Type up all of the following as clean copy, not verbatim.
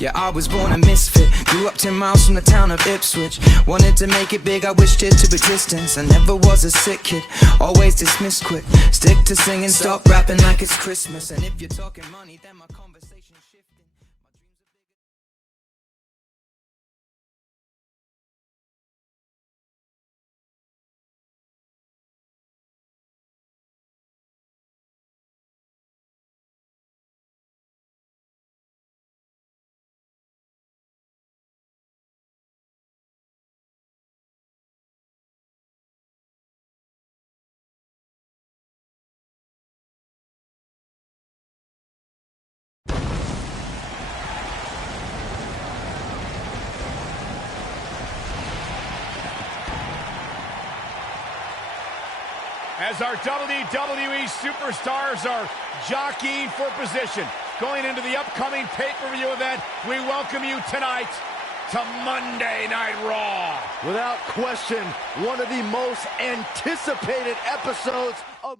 Yeah, I was born a misfit, grew up 10 miles from the town of Ipswich. Wanted to make it big, I wished it to existence. I never was a sick kid, always dismissed quick. Stick to singing, stop rapping like it's Christmas. And if you're talking money, then my conversation's shifting. As our WWE superstars are jockeying for position, going into the upcoming pay-per-view event, we welcome you tonight to Monday Night Raw. Without question, one of the most anticipated episodes of...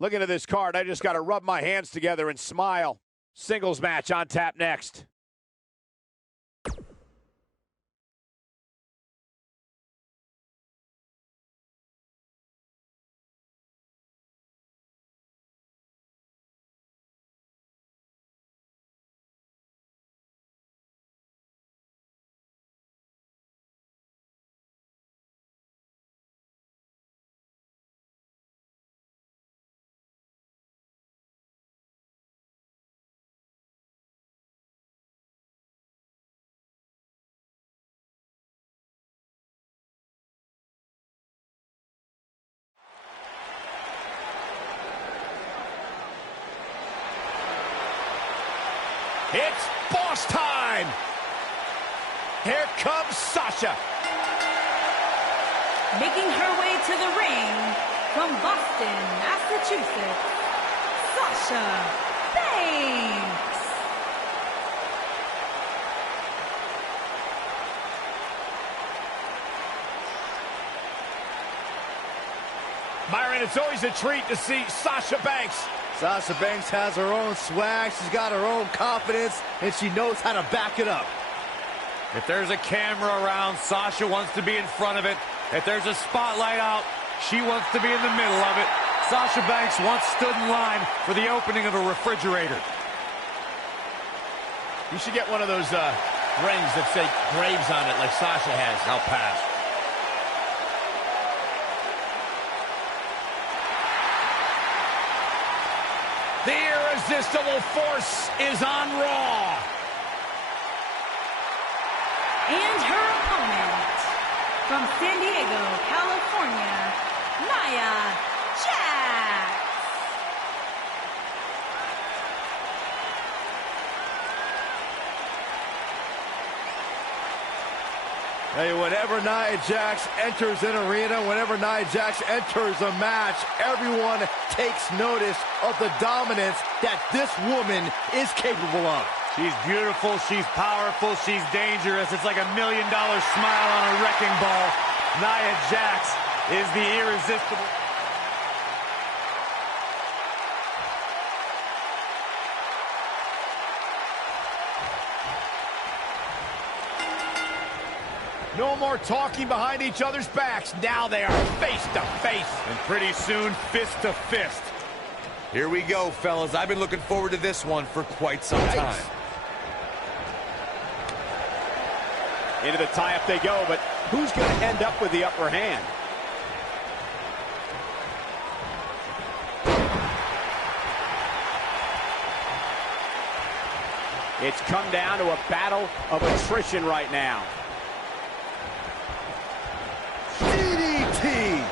Looking at this card, I just got to rub my hands together and smile. Singles match on tap next. It's boss time! Here comes Sasha. Making her way to the ring from Boston, Massachusetts, Sasha Banks. Byron, it's always a treat to see Sasha Banks. Sasha Banks has her own swag, she's got her own confidence, and she knows how to back it up. If there's a camera around, Sasha wants to be in front of it. If there's a spotlight out, she wants to be in the middle of it. Sasha Banks once stood in line for the opening of a refrigerator. You should get one of those rings that say Graves on it like Sasha has. I'll pass. The irresistible force is on Raw. And her opponent, from San Diego, California, Nia Jax. Hey, whenever Nia Jax enters an arena, whenever Nia Jax enters a match, everyone takes notice of the dominance that this woman is capable of. She's beautiful, she's powerful, she's dangerous. It's like $1 million smile on a wrecking ball. Nia Jax is the irresistible. No more talking behind each other's backs. Now they are face to face. And pretty soon, fist to fist. Here we go, fellas. I've been looking forward to this one for quite some time. Into the tie-up they go, but who's going to end up with the upper hand? It's come down to a battle of attrition right now. DDT!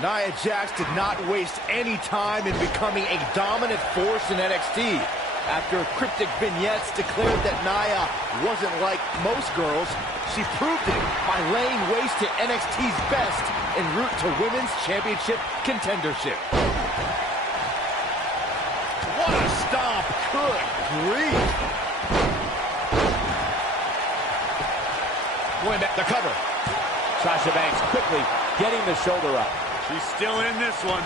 Nia Jax did not waste any time in becoming a dominant force in NXT. After cryptic vignettes declared that Nia wasn't like most girls, she proved it by laying waste to NXT's best en route to Women's Championship contendership. What a stomp. Good grief. Going back, the cover. Sasha Banks quickly getting the shoulder up. She's still in this one.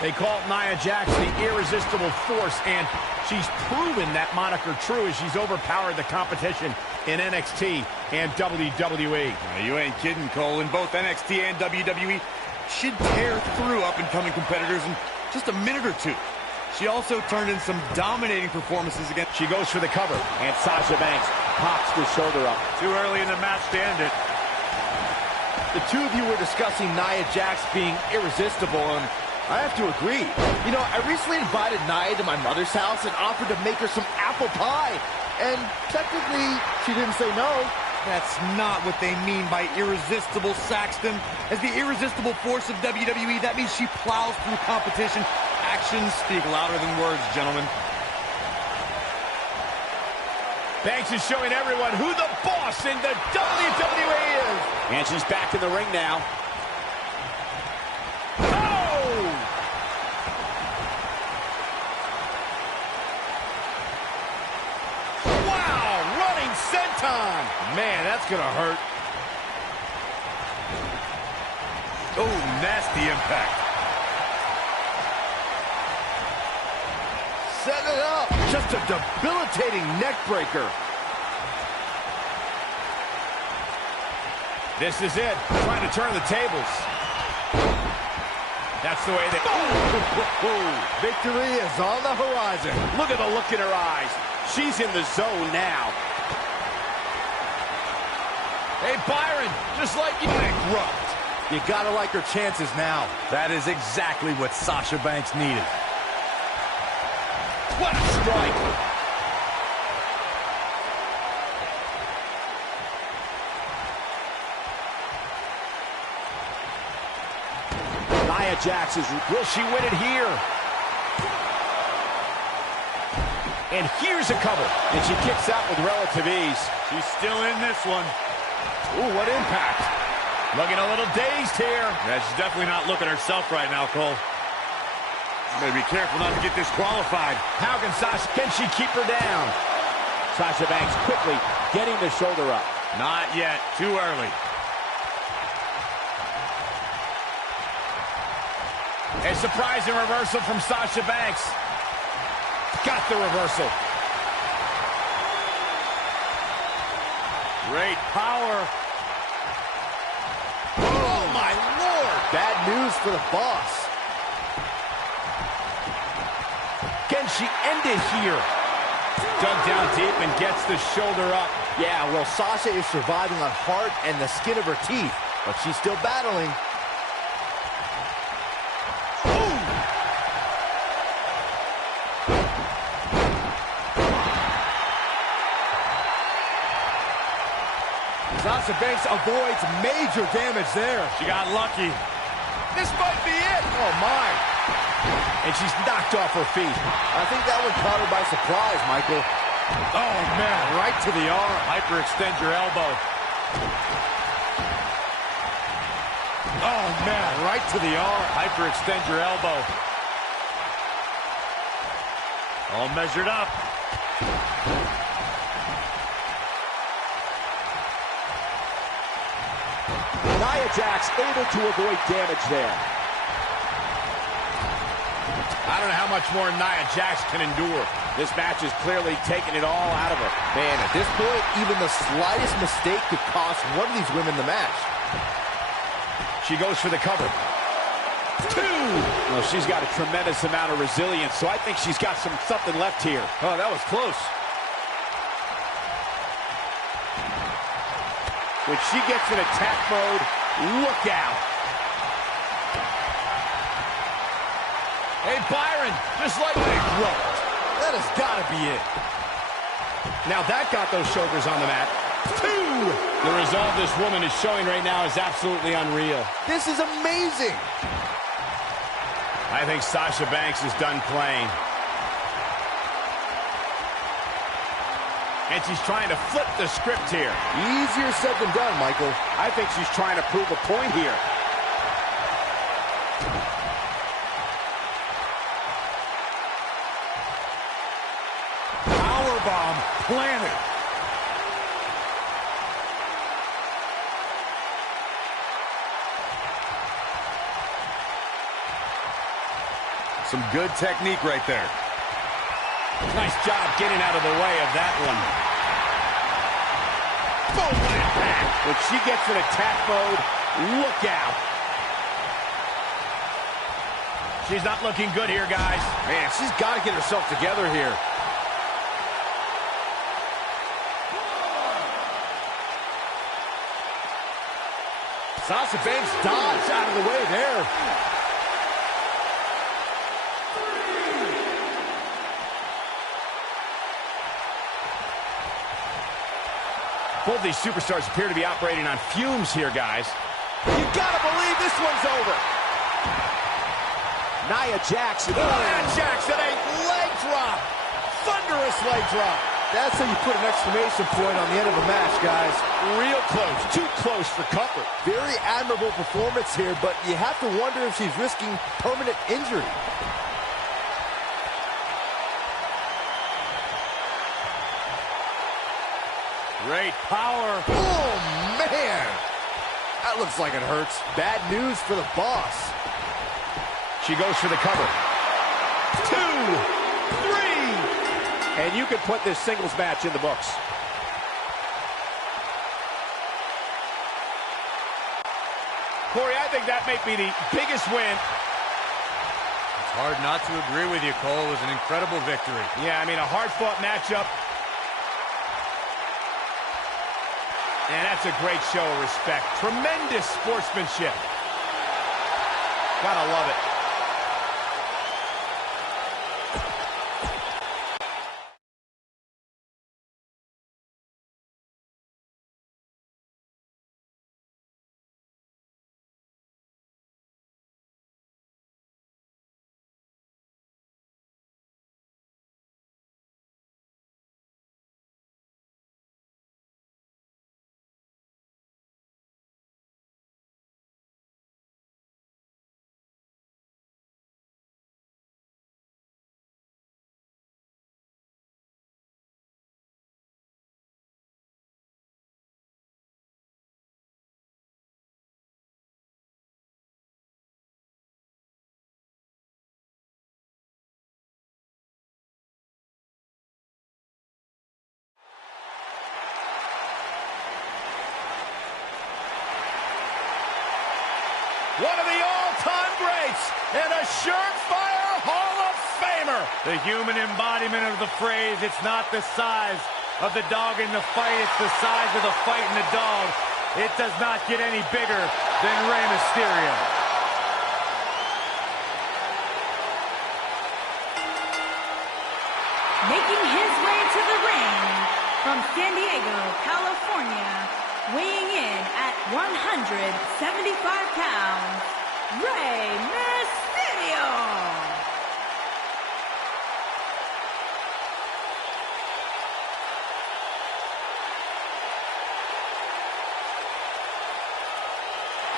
They call Nia Jax the irresistible force, and she's proven that moniker true as she's overpowered the competition in NXT and WWE. You ain't kidding, Cole. In both NXT and WWE, she'd tear through up-and-coming competitors in just a minute or two. She also turned in some dominating performances against... She goes for the cover. And Sasha Banks pops the shoulder up. Too early in the match to end it. The two of you were discussing Nia Jax being irresistible, and I have to agree. You know, I recently invited Nia to my mother's house and offered to make her some apple pie. And technically, she didn't say no. That's not what they mean by irresistible, Saxton. As the irresistible force of WWE, that means she plows through competition. Actions speak louder than words, gentlemen. Banks is showing everyone who the boss in the WWE is. And she's back in the ring now. Senton! Man, that's gonna hurt. Oh, nasty impact. Set it up. Just a debilitating neck breaker. This is it. Trying to turn the tables. That's the way they... Victory is on the horizon. Look at the look in her eyes. She's in the zone now. Hey, Byron, just like you bankrupt. You gotta like her chances now. That is exactly what Sasha Banks needed. What a strike. Nia Jax is... Will she win it here? And here's a cover. And she kicks out with relative ease. She's still in this one. Ooh, what impact. Looking a little dazed here. Yeah, she's definitely not looking herself right now, Cole. You better be careful not to get disqualified. How can Sasha, can she keep her down? Sasha Banks quickly getting the shoulder up. Not yet, too early. A surprising reversal from Sasha Banks. Got the reversal. Great power. Oh, my Lord. Bad news for the boss. Can she end it here? Dug down deep and gets the shoulder up. Yeah, well, Sasha is surviving on heart and the skin of her teeth, but she's still battling. Sasha Banks avoids major damage there. She got lucky. This might be it. Oh, my. And she's knocked off her feet. I think that one caught her by surprise, Michael. Oh, man, right to the arm. Hyperextend your elbow. Oh, man, right to the arm. Hyperextend your elbow. All measured up. Nia Jax able to avoid damage there. I don't know how much more Nia Jax can endure. This match is clearly taking it all out of her. Man, at this point, even the slightest mistake could cost one of these women the match. She goes for the cover. 2! Well, she's got a tremendous amount of resilience, so I think she's got something left here. Oh, that was close. When she gets in attack mode, look out. Hey, Byron, just like bankrupt. That has got to be it. Now that got those shoulders on the mat. 2! The resolve this woman is showing right now is absolutely unreal. This is amazing. I think Sasha Banks is done playing. And she's trying to flip the script here. Easier said than done, Michael. I think she's trying to prove a point here. Powerbomb planted. Some good technique right there. Nice job getting out of the way of that one. Boom, what impact. When she gets in attack mode, look out. She's not looking good here, guys. Man, she's got to get herself together here. Sasha Banks dodged out of the way there. Both these superstars appear to be operating on fumes here, guys. You gotta believe this one's over. Nia Jax. Nia Jax at a leg drop. Thunderous leg drop. That's how you put an exclamation point on the end of a match, guys. Real close. Too close for comfort. Very admirable performance here, but you have to wonder if she's risking permanent injury. Great power. Oh, man. That looks like it hurts. Bad news for the boss. She goes for the cover. 2, 3. And you can put this singles match in the books. Corey, I think that may be the biggest win. It's hard not to agree with you, Cole. It was an incredible victory. Yeah, I mean, a hard-fought matchup. And that's a great show of respect. Tremendous sportsmanship. Gotta love it. One of the all-time greats and a surefire Hall of Famer. The human embodiment of the phrase, it's not the size of the dog in the fight, it's the size of the fight in the dog. It does not get any bigger than Rey Mysterio. Making his way to the ring from San Diego, California, weighing in at 175 pounds, Rey Mysterio.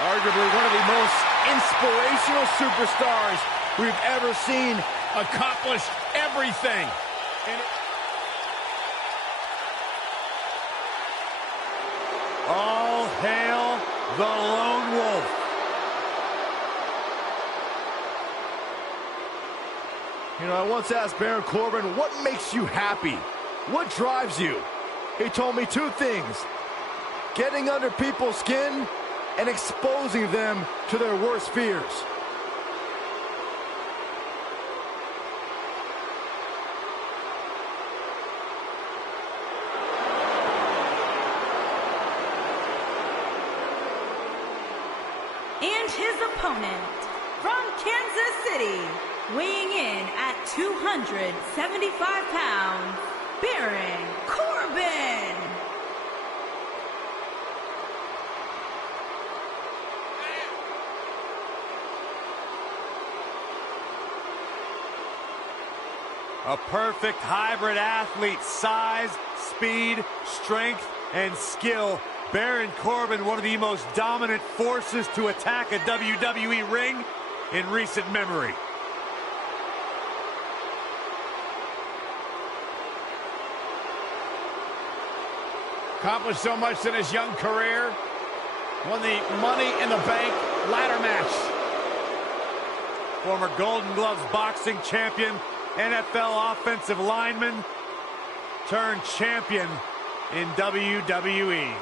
Arguably one of the most inspirational superstars we've ever seen. Accomplished everything. And All hail the Lone Wolf. You know, I once asked Baron Corbin, what makes you happy? What drives you? He told me two things: getting under people's skin and exposing them to their worst fears. And his opponent from Kansas City, weighing in at 275 pounds, Baron Corbin. A perfect hybrid athlete. Size, speed, strength, and skill. Baron Corbin, one of the most dominant forces to attack a WWE ring in recent memory. Accomplished so much in his young career. Won the Money in the Bank ladder match. Former Golden Gloves boxing champion, NFL offensive lineman, turned champion in WWE.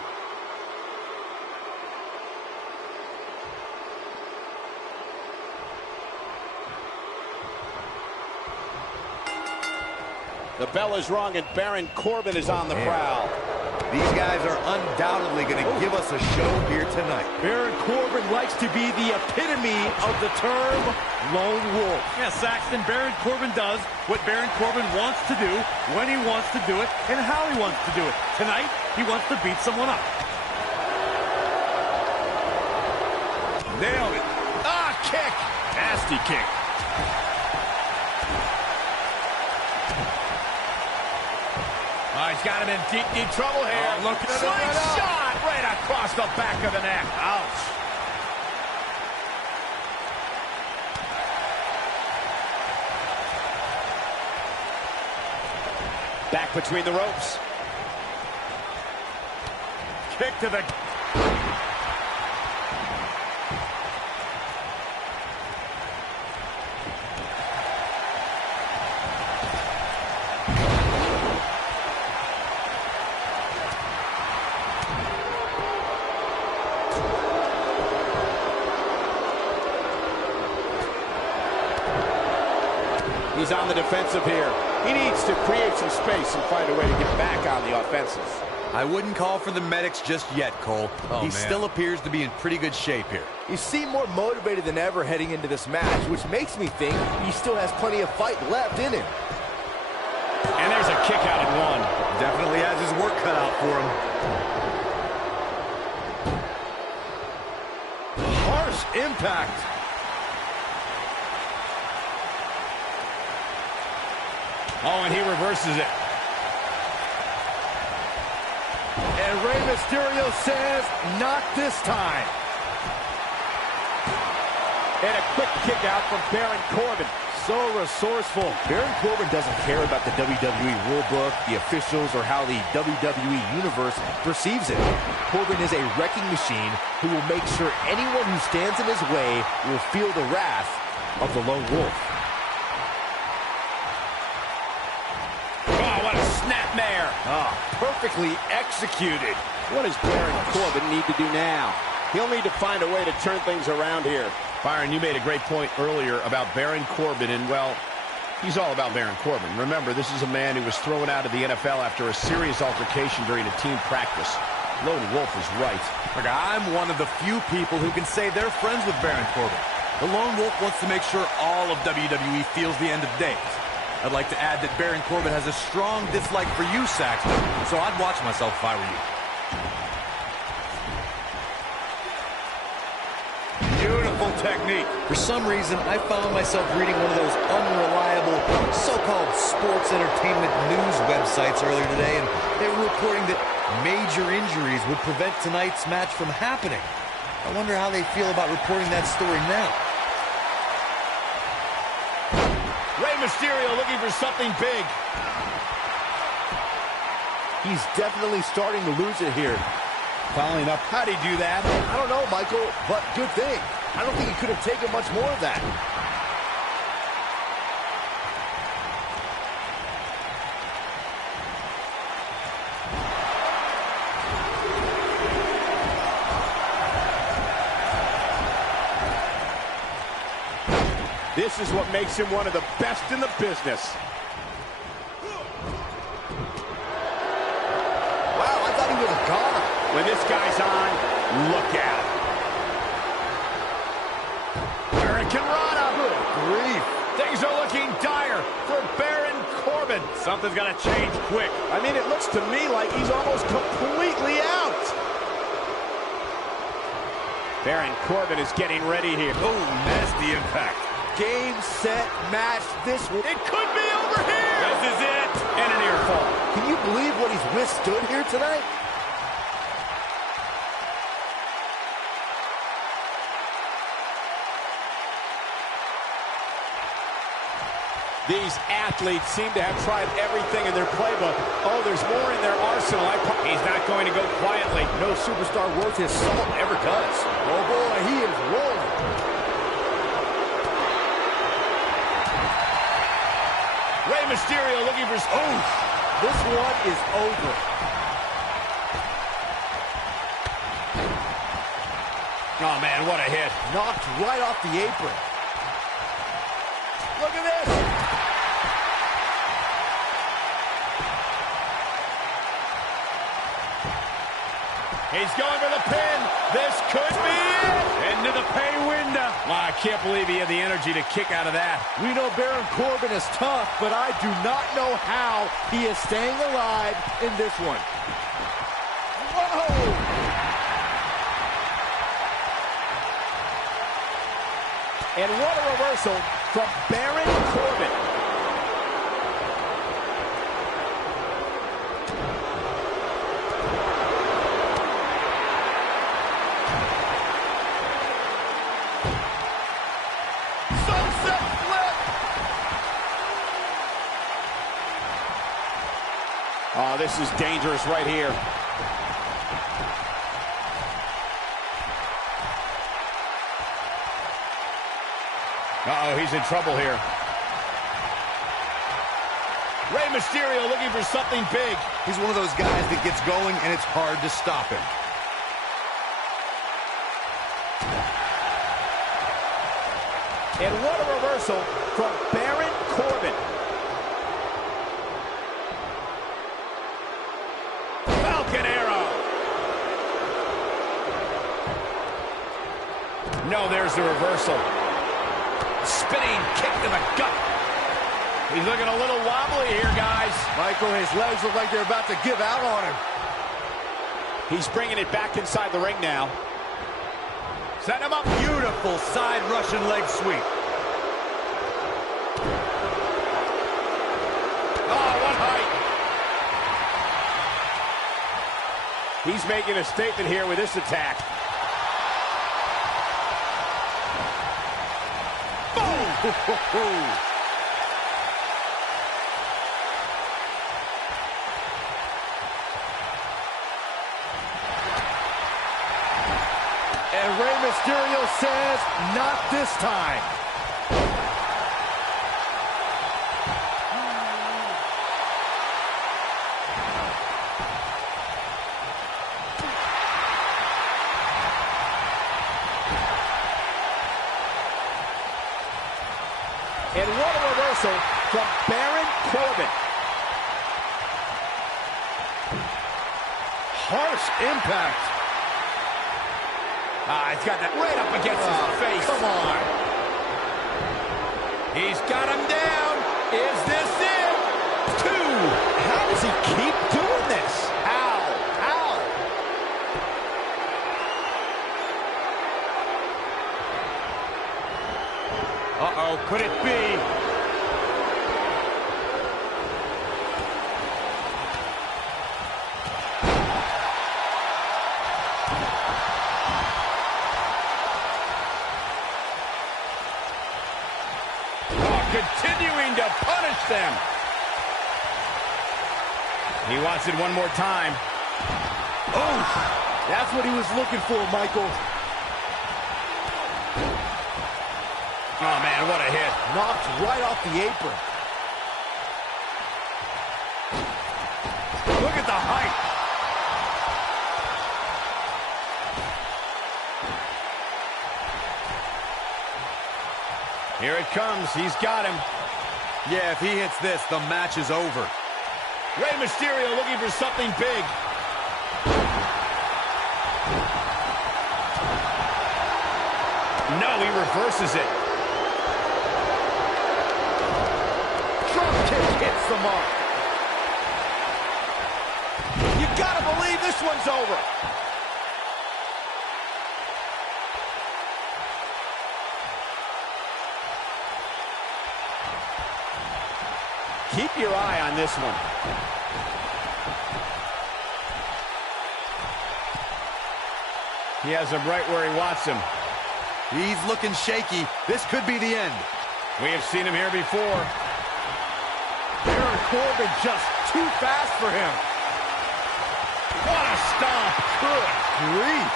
The bell is rung and Baron Corbin is on the prowl. These guys are undoubtedly going to give us a show here tonight. Baron Corbin likes to be the epitome of the term lone wolf. Yeah, Saxton, Baron Corbin does what Baron Corbin wants to do, when he wants to do it, and how he wants to do it. Tonight, he wants to beat someone up. Nailed it. Ah, kick. Nasty kick. Oh, he's got him in deep, deep trouble here. Oh, look at it. Slingshot right across the back of the neck. Ouch. Back between the ropes. Kick to the... He's on the defensive here. He needs to create some space and find a way to get back on the offensive. I wouldn't call for the medics just yet, Cole. He man. still appears to be in pretty good shape here. You seem more motivated than ever heading into this match, which makes me think he still has plenty of fight left in him. And there's a kick out at one. Definitely has his work cut out for him. Harsh impact. Oh, and he reverses it. And Rey Mysterio says, not this time. And a quick kick out from Baron Corbin. So resourceful. Baron Corbin doesn't care about the WWE rulebook, the officials, or how the WWE universe perceives it. Corbin is a wrecking machine who will make sure anyone who stands in his way will feel the wrath of the lone wolf. Snapmare. Oh, perfectly executed. What does Baron Corbin need to do now? He'll need to find a way to turn things around here. Byron, you made a great point earlier about Baron Corbin, and, well, he's all about Baron Corbin. Remember, this is a man who was thrown out of the NFL after a serious altercation during a team practice. Lone Wolf is right. Look, I'm one of the few people who can say they're friends with Baron Corbin. The Lone Wolf wants to make sure all of WWE feels the end of days. I'd like to add that Baron Corbin has a strong dislike for you, Saxton, so I'd watch myself if I were you. Beautiful technique. For some reason, I found myself reading one of those unreliable, so-called sports entertainment news websites earlier today, and they were reporting that major injuries would prevent tonight's match from happening. I wonder how they feel about reporting that story now. Rey Mysterio looking for something big. He's definitely starting to lose it here. Following up. How'd he do that? I don't know, Michael, but good thing. I don't think he could have taken much more of that. This is what makes him one of the best in the business. Wow, I thought he was gone. When this guy's on, look out. Hurricane Rana. Good grief. Things are looking dire for Baron Corbin. Something's got to change quick. I mean, it looks to me like he's almost completely out. Baron Corbin is getting ready here. Oh, nasty impact. Game, set, match. This one. It could be over here. is it. And a near fall. Can you believe what he's withstood here tonight? These athletes seem to have tried everything in their playbook. Oh, there's more in their arsenal. He's not going to go quietly. No superstar worth his salt ever does. Oh boy, he is rolling. Rey Mysterio looking for... Oh! This one is over. Oh, man, what a hit. Knocked right off the apron. Look at this. He's going for the pin. This could be it. Into the pay window. Wow, I can't believe he had the energy to kick out of that. We know Baron Corbin is tough, but I do not know how he is staying alive in this one. Whoa! And what a reversal from Baron Corbin. Sunset flip. Oh, this is dangerous right here. Uh-oh, he's in trouble here. Rey Mysterio looking for something big. He's one of those guys that gets going, and it's hard to stop him. And what a reversal from Baron Corbin. Falcon arrow. No, there's the reversal. Spinning kick to the gut. He's looking a little wobbly here, guys. Michael, his legs look like they're about to give out on him. He's bringing it back inside the ring now. Set him up. Beautiful side Russian leg sweep. Oh, what height. He's making a statement here with this attack. And Rey Mysterio says, not this time. And what a reversal from Baron Corbin. Harsh impact. He's got that right up against his face. Come on. He's got him down. Is this it? 2. How does he keep doing this? How? How? Uh-oh, could it be? Continuing to punish them. He wants it one more time. Oh, that's what he was looking for, Michael. Oh, man, what a hit. Knocked right off the apron. Look at the height. Here it comes. He's got him. Yeah, if he hits this, the match is over. Rey Mysterio looking for something big. No, he reverses it. Drop kick hits the mark. You gotta believe this one's over. Keep your eye on this one. He has him right where he wants him. He's looking shaky. This could be the end. We have seen him here before. Baron Corbin just too fast for him. What a stomp. Good grief.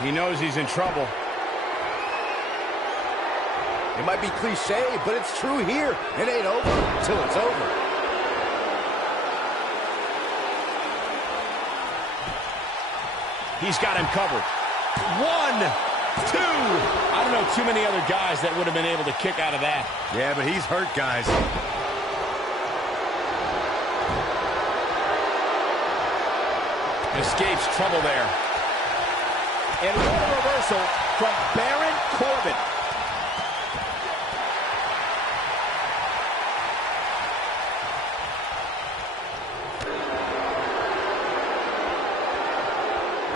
He knows he's in trouble. It might be cliche, but it's true here. It ain't over till it's over. He's got him covered. 1, 2. I don't know too many other guys that would have been able to kick out of that. Yeah, but he's hurt, guys. Escapes trouble there. And what a reversal from Baron Corbin.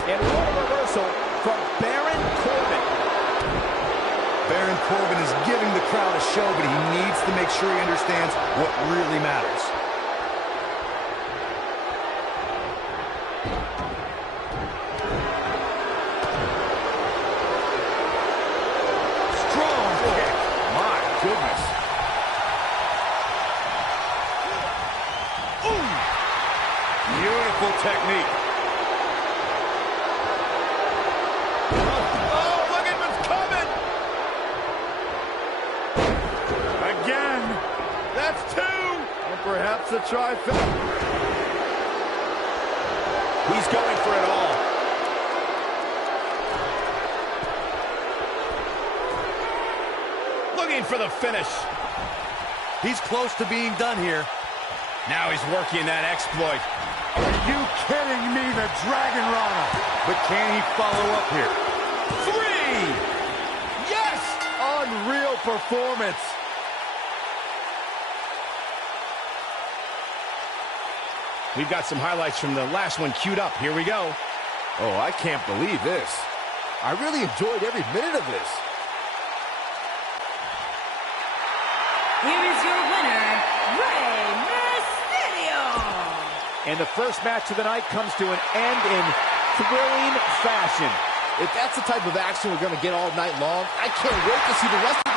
And what a reversal from Baron Corbin. Baron Corbin is giving the crowd a show, but he needs to make sure he understands what really matters. Strong kick. My goodness. Ooh. Beautiful technique. That's 2. And perhaps a trifecta. He's going for it all. Looking for the finish. He's close to being done here. Now he's working that exploit. Are you kidding me? The Dragon Rana. But can he follow up here? 3. Yes! Unreal performance. We've got some highlights from the last one queued up. Here we go. Oh, I can't believe this. I really enjoyed every minute of this. Here is your winner, Rey Mysterio. And the first match of the night comes to an end in thrilling fashion. If that's the type of action we're going to get all night long, I can't wait to see the rest of the...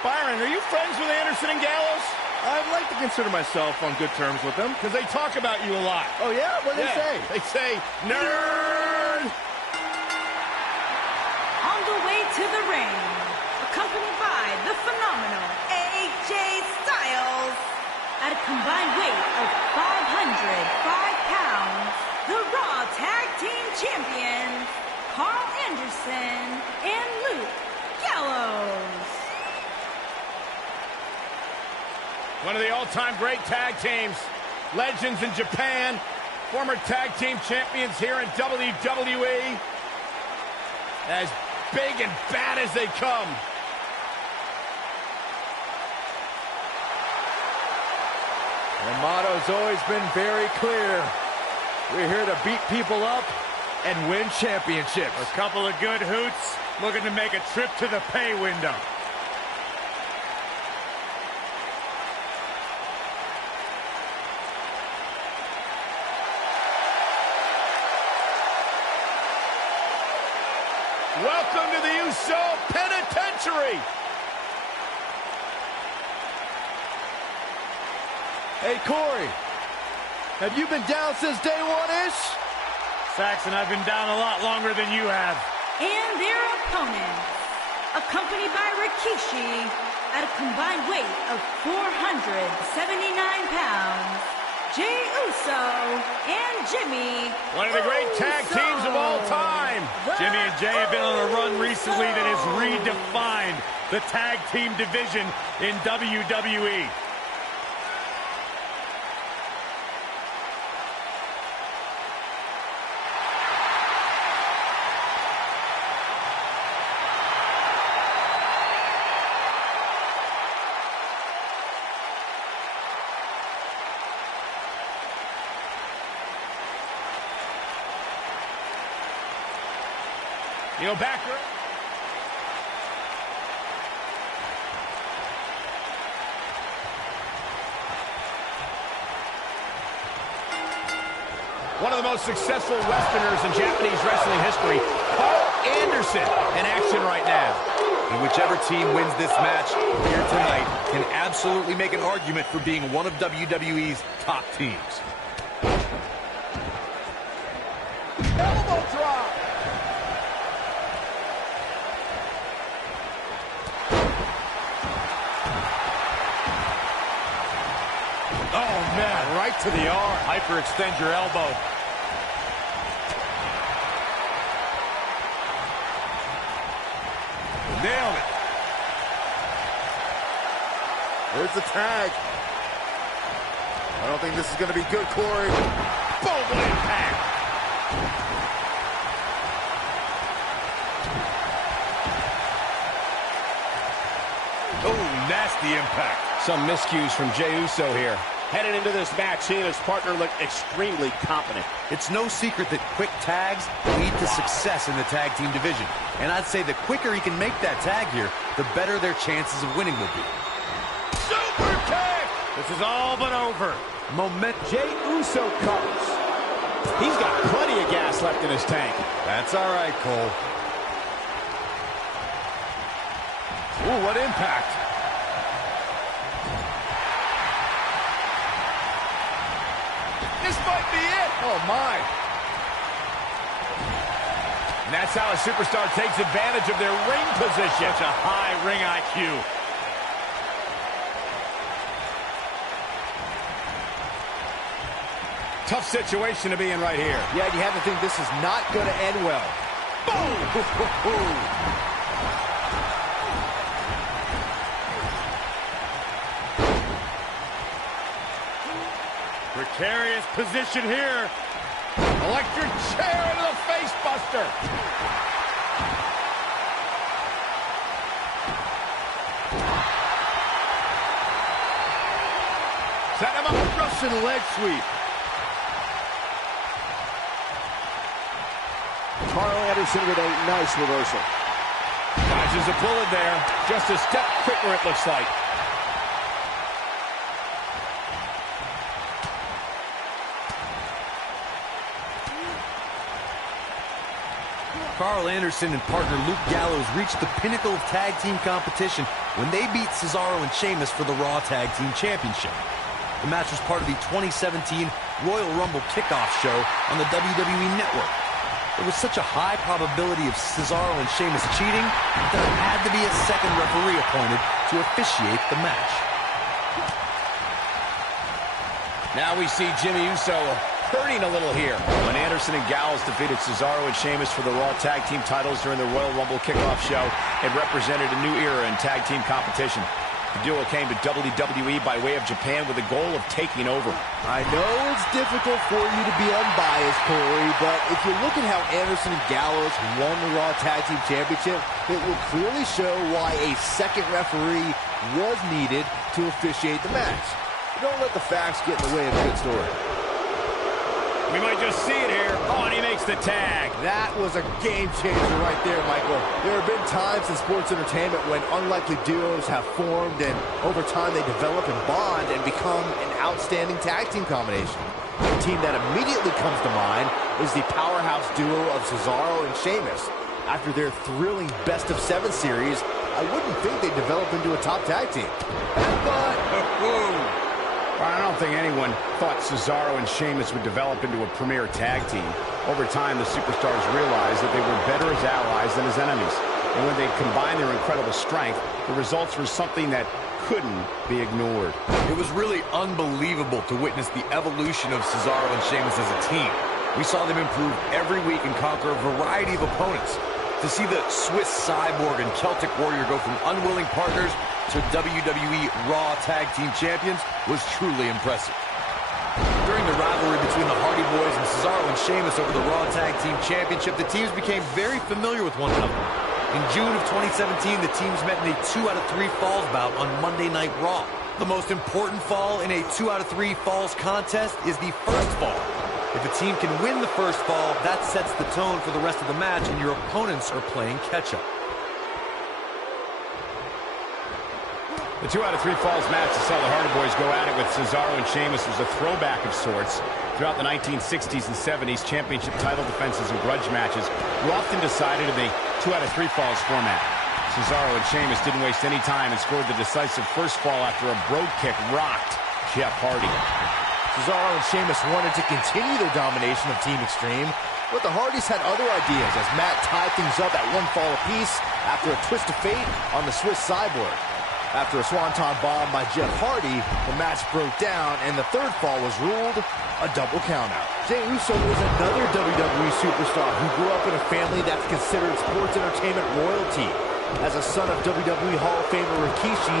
Byron, are you friends with Anderson and Gallows? I'd like to consider myself on good terms with them. Because they talk about you a lot. Oh, yeah? What do they say? They say, nerd! On the way to the ring, accompanied by the phenomenal AJ Styles. At a combined weight of 505 pounds, the Raw Tag Team Champions, Carl Anderson and Luke Gallows. One of the all-time great tag teams. Legends in Japan. Former tag team champions here in WWE. As big and bad as they come. The motto's always been very clear. We're here to beat people up and win championships. A couple of good hoots looking to make a trip to the pay window. Welcome to the Uso Penitentiary. Hey, Corey, have you been down since day one-ish? Saxon, I've been down a lot longer than you have. And their opponents, accompanied by Rikishi at a combined weight of 479 pounds, Jey Uso and Jimmy One of the great tag Uso. teams of all time. Jimmy and Jay have been on a run recently that has redefined the tag team division in WWE. You know, backer. One of the most successful Westerners in Japanese wrestling history, Carl Anderson, in action right now. And whichever team wins this match here tonight can absolutely make an argument for being one of WWE's top teams. Elbow drop. Oh, man, right to the arm. Hyperextend your elbow. Nailed it. There's the tag. I don't think this is going to be good, Corey. Boom, what impact. Oh, nasty impact. Some miscues from Jey Uso here. Headed into this match, he and his partner look extremely confident. It's no secret that quick tags lead to success in the tag team division. And I'd say the quicker he can make that tag here, the better their chances of winning will be. Super kick. This is all but over. Jey Uso covers. He's got plenty of gas left in his tank. That's all right, Cole. Ooh, what impact. This might be it. Oh, my. And that's how a superstar takes advantage of their ring position. Such a high ring IQ. Tough situation to be in right here. Yeah, you have to think this is not going to end well. Precarious position here. Electric chair into the face buster. Set him up. Russian leg sweep. Carl Anderson with a nice reversal. Dodges a bullet there. Just a step quicker, it looks like. Carl Anderson and partner Luke Gallows reached the pinnacle of tag team competition when they beat Cesaro and Sheamus for the Raw Tag Team Championship. The match was part of the 2017 Royal Rumble kickoff show on the WWE Network. There was such a high probability of Cesaro and Sheamus cheating that there had to be a second referee appointed to officiate the match. Now we see Jimmy Uso hurting a little here. When Anderson and Gallows defeated Cesaro and Sheamus for the Raw Tag Team titles during the Royal Rumble kickoff show, it represented a new era in tag team competition. The duo came to WWE by way of Japan with the goal of taking over. I know it's difficult for you to be unbiased, Corey, but if you look at how Anderson and Gallows won the Raw Tag Team Championship, it will clearly show why a second referee was needed to officiate the match. Don't let the facts get in the way of a good story. We might just see it here. Oh, and he makes the tag. That was a game changer right there, Michael. There have been times in sports entertainment when unlikely duos have formed and over time they develop and bond and become an outstanding tag team combination. The team that immediately comes to mind is the powerhouse duo of Cesaro and Sheamus. After their thrilling best-of-7 series, I wouldn't think they'd develop into a top tag team. But All I don't think anyone thought Cesaro and Sheamus would develop into a premier tag team. Over time, the superstars realized that they were better as allies than as enemies. And when they combined their incredible strength, the results were something that couldn't be ignored. It was really unbelievable to witness the evolution of Cesaro and Sheamus as a team. We saw them improve every week and conquer a variety of opponents. To see the Swiss Cyborg and Celtic Warrior go from unwilling partners to WWE Raw Tag Team Champions was truly impressive. During the rivalry between the Hardy Boys and Cesaro and Sheamus over the Raw Tag Team Championship, the teams became very familiar with one another. In June of 2017, the teams met in a 2 out of 3 falls bout on Monday Night Raw. The most important fall in a 2 out of 3 falls contest is the first fall. If a team can win the first fall, that sets the tone for the rest of the match, and your opponents are playing catch-up. The 2 out of 3 falls match that saw the Hardy Boys go at it with Cesaro and Sheamus was a throwback of sorts. Throughout the 1960s and 70s, championship title defenses and grudge matches were often decided in the 2 out of 3 falls format. Cesaro and Sheamus didn't waste any time and scored the decisive first fall after a brogue kick rocked Jeff Hardy. Cesaro and Sheamus wanted to continue their domination of Team Extreme, but the Hardys had other ideas as Matt tied things up at 1 fall apiece after a twist of fate on the Swiss Cyborg. After a swanton bomb by Jeff Hardy, the match broke down and the third fall was ruled a double countout. Jey Uso was another WWE superstar who grew up in a family that's considered sports entertainment royalty. As a son of WWE Hall of Famer Rikishi,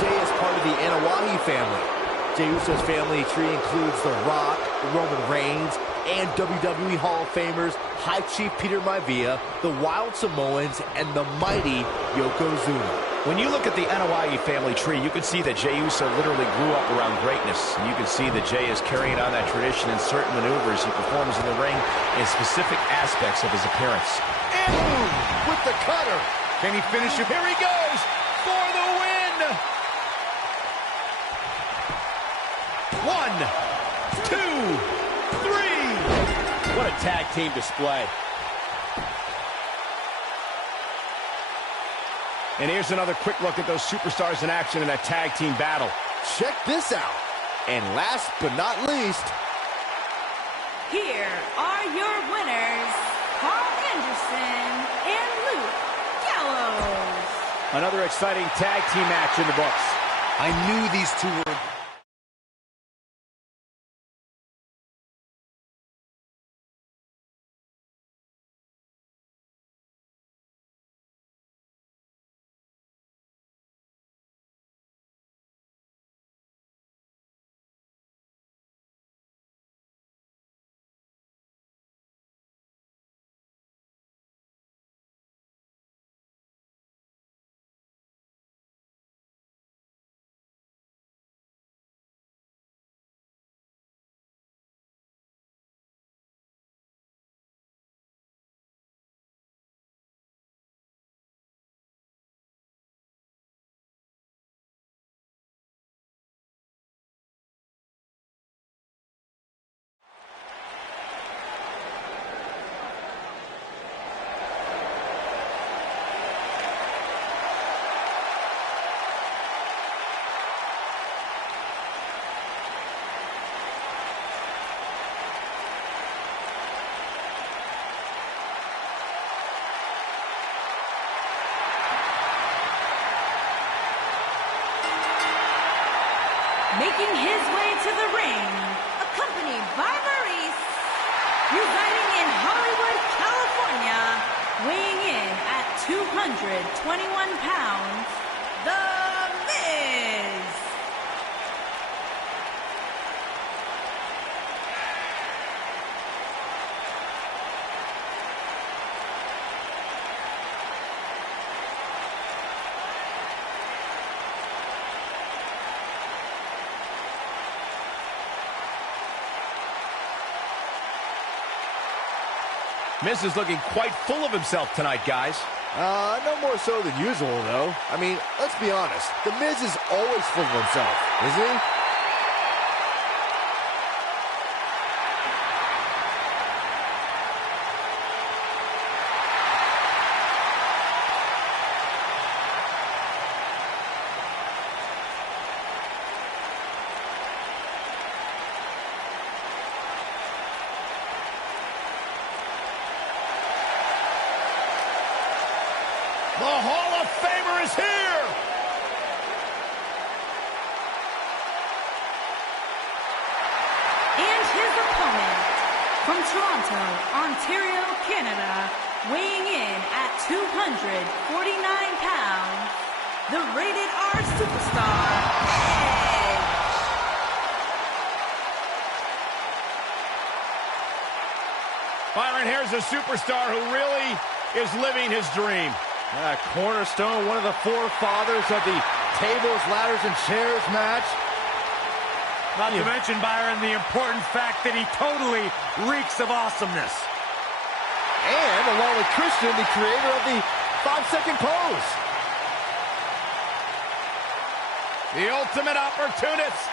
Jey is part of the Anoa'i family. Jey Uso's family tree includes The Rock, Roman Reigns, and WWE Hall of Famers High Chief Peter Maivia, the Wild Samoans, and the mighty Yokozuna. When you look at the Anoa'i family tree, you can see that Jey Uso literally grew up around greatness. And you can see that Jey is carrying on that tradition in certain maneuvers he performs in the ring in specific aspects of his appearance. And boom, with the cutter. Can he finish it? Here he goes for the win! 1, 2, 3. What a tag team display. And here's another quick look at those superstars in action in that tag team battle. Check this out. And last but not least, Here are your winners, Carl Anderson and Luke Gallows. Another exciting tag team match in the books. I knew these two were... Making his way to the ring, accompanied by Maurice, residing in Hollywood, California, weighing in at 221 pounds, The Miz. Miz is looking quite full of himself tonight, guys. no more so than usual, though. I mean, let's be honest. The Miz is always full of himself, isn't he? The Hall of Famer is here! And his opponent, from Toronto, Ontario, Canada, weighing in at 249 pounds, the Rated R Superstar, Edge. Byron, here's a superstar who really is living his dream. Cornerstone, one of the forefathers of the tables, ladders, and chairs match. Not to mention, Byron, the important fact that he totally reeks of awesomeness. And along with Christian, the creator of the 5-second pose. The ultimate opportunist.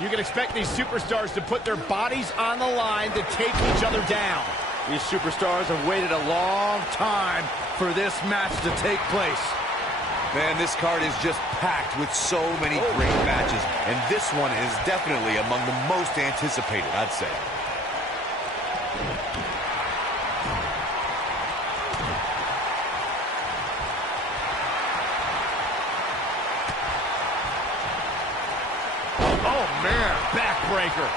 You can expect these superstars to put their bodies on the line to take each other down. These superstars have waited a long time for this match to take place. Man, this card is just packed with so many great matches, and this one is definitely among the most anticipated, I'd say. Oh, man, backbreaker.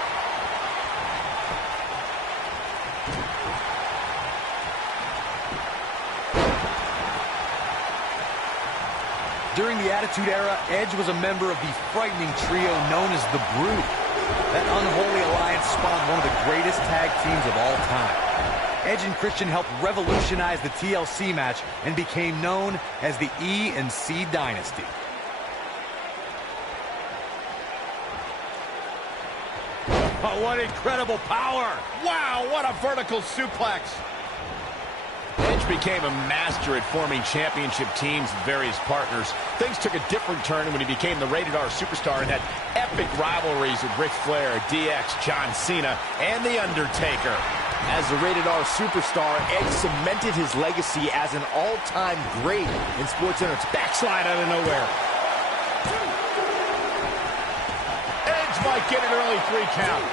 During the Attitude Era, Edge was a member of the frightening trio known as the Brood. That unholy alliance spawned one of the greatest tag teams of all time. Edge and Christian helped revolutionize the TLC match and became known as the E and C Dynasty. Oh, what incredible power! Wow, what a vertical suplex. Edge became a master at forming championship teams with various partners. Things took a different turn when he became the Rated R Superstar and had epic rivalries with Ric Flair, DX, John Cena, and The Undertaker. As the Rated R Superstar, Edge cemented his legacy as an all-time great in sports entertainment. Backslide out of nowhere. Edge might get an early 3 count.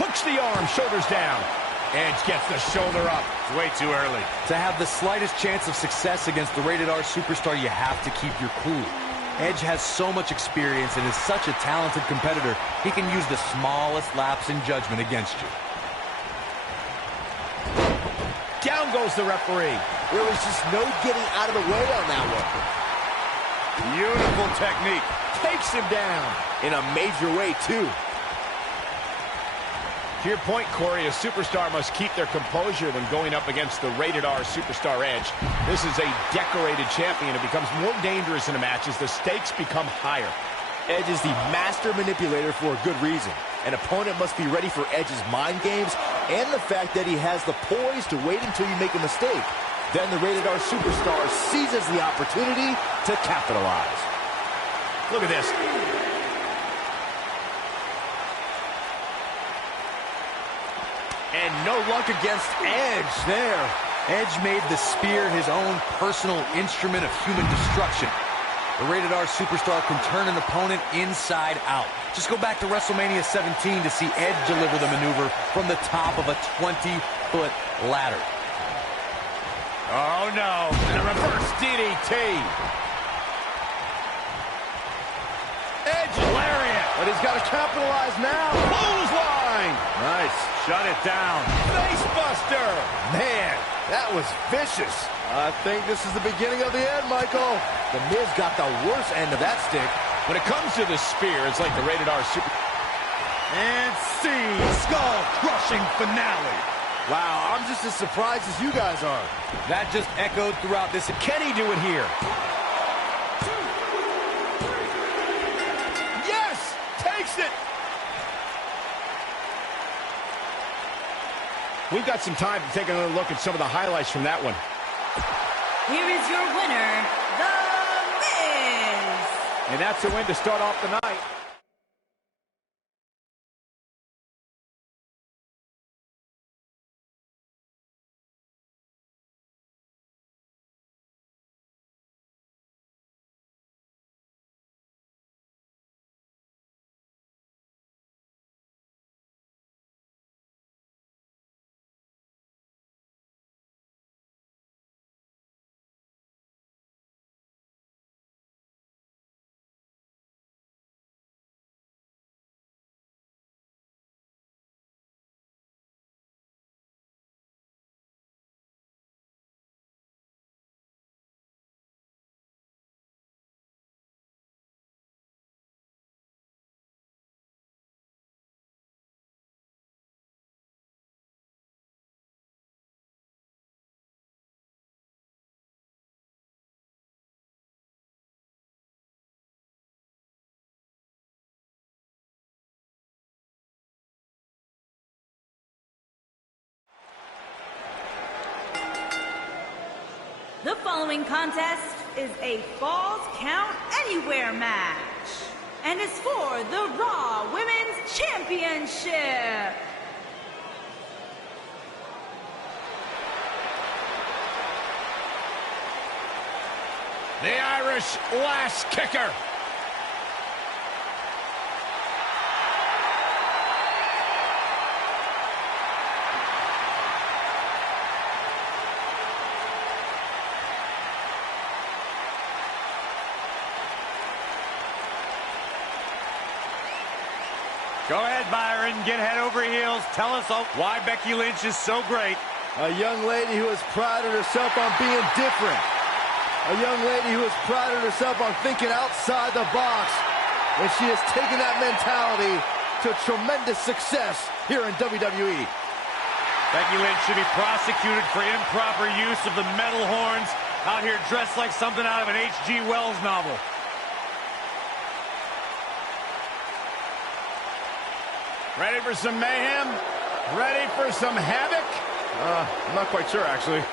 Hooks the arm, shoulders down. Edge gets the shoulder up. It's way too early. To have the slightest chance of success against the Rated R Superstar, you have to keep your cool. Edge has so much experience and is such a talented competitor, he can use the smallest lapse in judgment against you. Down goes the referee. There was just no getting out of the way on that one. Beautiful technique. Takes him down in a major way, too. To your point, Corey, a superstar must keep their composure when going up against the Rated R Superstar Edge. This is a decorated champion. It becomes more dangerous in a match as the stakes become higher. Edge is the master manipulator for a good reason. An opponent must be ready for Edge's mind games and the fact that he has the poise to wait until you make a mistake. Then the Rated R Superstar seizes the opportunity to capitalize. Look at this. And no luck against Edge there. Edge made the spear his own personal instrument of human destruction. The Rated R Superstar can turn an opponent inside out. Just go back to WrestleMania 17 to see Edge deliver the maneuver from the top of a 20-foot ladder. Oh, no. And a reverse DDT. Edge lariat. But he's got to capitalize now. Clothesline. Nice. Shut it down. Facebuster. Man, that was vicious. I think this is the beginning of the end, Michael. The Miz got the worst end of that stick. When it comes to the spear, it's like the Rated R Super... And see, skull-crushing finale. Wow, I'm just as surprised as you guys are. That just echoed throughout this. Can he do it here? Yes! Takes it! We've got some time to take another look at some of the highlights from that one. Here is your winner, The Miz. And that's a win to start off the night. The following contest is a Falls Count Anywhere match and is for the Raw Women's Championship. The Irish last kicker. Go ahead, Byron. Get head over heels. Tell us why Becky Lynch is so great. A young lady who has prided herself on being different. A young lady who has prided herself on thinking outside the box. And she has taken that mentality to tremendous success here in WWE. Becky Lynch should be prosecuted for improper use of the metal horns, out here dressed like something out of an H.G. Wells novel. Ready for some mayhem? Ready for some havoc? I'm not quite sure, actually.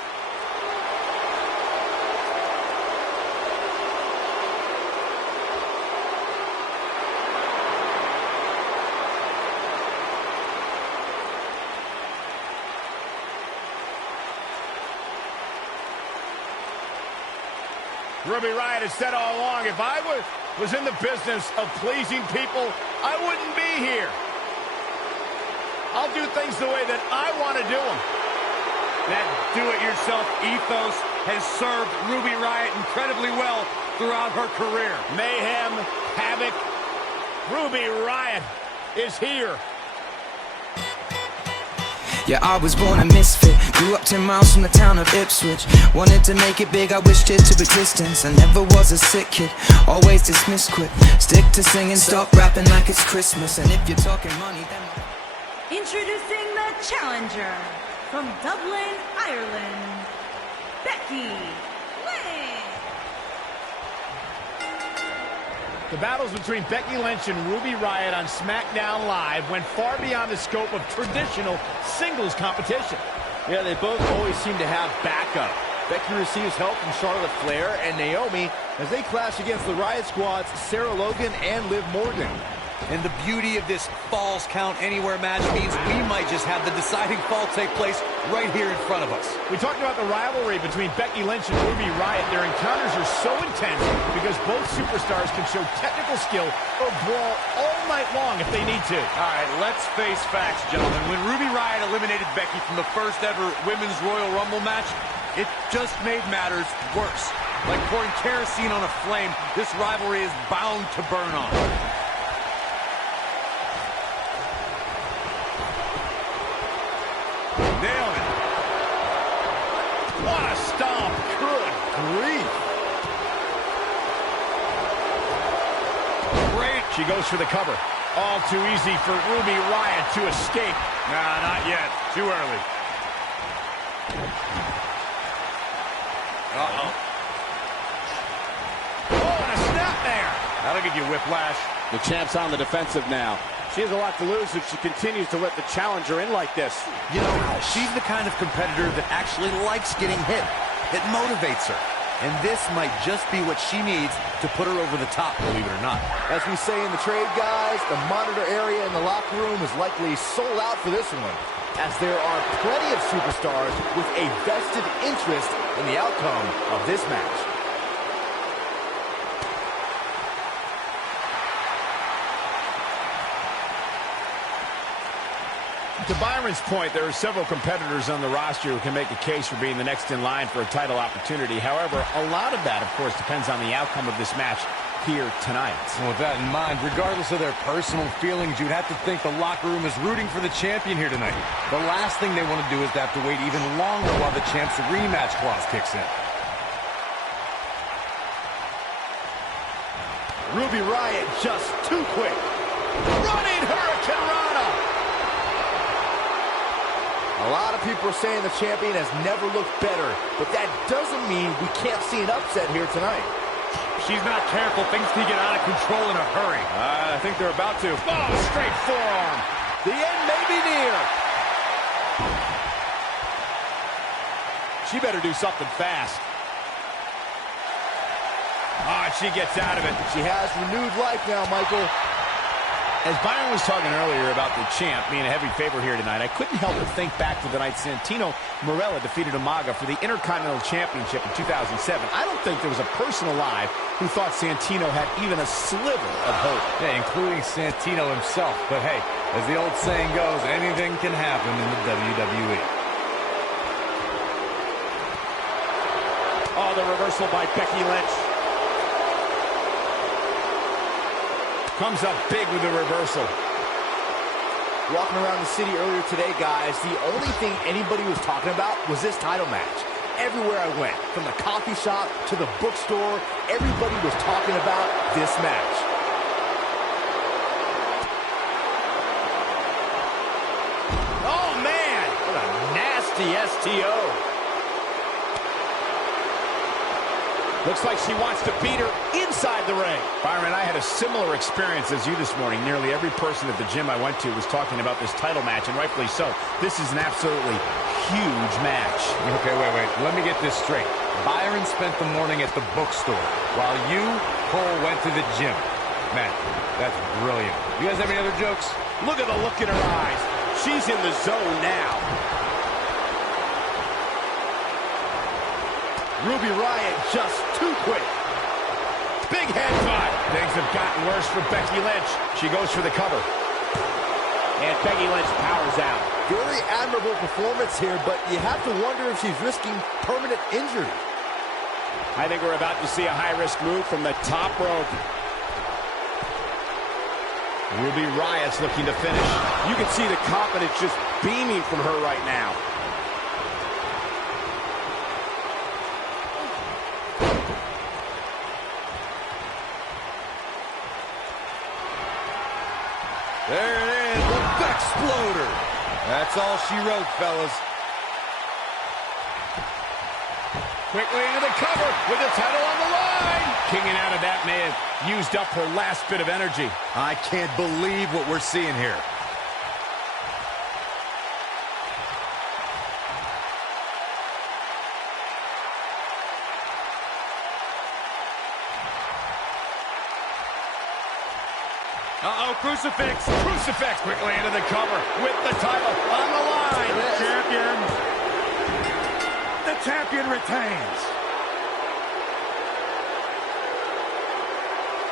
Ruby Riott has said all along, if I was in the business of pleasing people, I wouldn't be here. I'll do things the way that I want to do them. That do-it-yourself ethos has served Ruby Riott incredibly well throughout her career. Mayhem, havoc, Ruby Riott is here. Yeah, I was born a misfit. Grew up 10 miles from the town of Ipswich. Wanted to make it big, I wished it to existence. I never was a sick kid, always dismissed quick. Stick to singing, stop rapping like it's Christmas. And if you're talking money, then... Introducing the challenger from Dublin, Ireland, Becky Lynch. The battles between Becky Lynch and Ruby Riott on SmackDown Live went far beyond the scope of traditional singles competition. Yeah, they both always seem to have backup. Becky receives help from Charlotte Flair and Naomi as they clash against the Riott Squad's Sarah Logan and Liv Morgan. And the beauty of this Falls Count Anywhere match means we might just have the deciding fall take place right here in front of us. We talked about the rivalry between Becky Lynch and Ruby Riott. Their encounters are so intense because both superstars can show technical skill or brawl all night long if they need to. All right, let's face facts, gentlemen. When Ruby Riott eliminated Becky from the first ever Women's Royal Rumble match, it just made matters worse. Like pouring kerosene on a flame, this rivalry is bound to burn on. Nailed it. What a stomp. Good grief. Great. She goes for the cover. All too easy for Ruby Riott to escape. Nah, not yet. Too early. Uh-oh. Oh, and a snap there. That'll give you whiplash. The champ's on the defensive now. She has a lot to lose if she continues to let the challenger in like this. You know, she's the kind of competitor that actually likes getting hit. It motivates her. And this might just be what she needs to put her over the top, believe it or not. As we say in the trade, guys, the monitor area in the locker room is likely sold out for this one, as there are plenty of superstars with a vested interest in the outcome of this match. To Byron's point, there are several competitors on the roster who can make a case for being the next in line for a title opportunity. However, a lot of that, of course, depends on the outcome of this match here tonight. And with that in mind, regardless of their personal feelings, you'd have to think the locker room is rooting for the champion here tonight. The last thing they want to do is to have to wait even longer while the champ's rematch clause kicks in. Ruby Riott just too quick. Running Hurricane Rana. A lot of people are saying the champion has never looked better, but that doesn't mean we can't see an upset here tonight. She's not careful. Things can get out of control in a hurry. I think they're about to. Oh, straight forearm. The end may be near. She better do something fast. Ah, she gets out of it. She has renewed life now, Michael. As Byron was talking earlier about the champ being a heavy favorite here tonight, I couldn't help but think back to the night Santino Marella defeated Umaga for the Intercontinental Championship in 2007. I don't think there was a person alive who thought Santino had even a sliver of hope. Yeah, including Santino himself. But hey, as the old saying goes, anything can happen in the WWE. Oh, the reversal by Becky Lynch. Comes up big with the reversal. Walking around the city earlier today, guys, the only thing anybody was talking about was this title match. Everywhere I went, from the coffee shop to the bookstore, everybody was talking about this match. Oh, man! What a nasty STO. Looks like she wants to beat her inside the ring. Byron, I had a similar experience as you this morning. Nearly every person at the gym I went to was talking about this title match, and rightfully so. This is an absolutely huge match. Okay, wait. Let me get this straight. Byron spent the morning at the bookstore, while you, Cole, went to the gym. Man, that's brilliant. You guys have any other jokes? Look at the look in her eyes. She's in the zone now. Ruby Riott just too quick. Big headbutt. Things have gotten worse for Becky Lynch. She goes for the cover. And Becky Lynch powers out. Very admirable performance here, but you have to wonder if she's risking permanent injury. I think we're about to see a high-risk move from the top rope. Ruby Riott's looking to finish. You can see the confidence just beaming from her right now. There it is, the Exploder. That's all she wrote, fellas. Quickly into the cover with the title on the line. Kicking out of that may have used up her last bit of energy. I can't believe what we're seeing here. Uh-oh, crucifix. Crucifix quickly into the cover with the title on the line. The champion retains.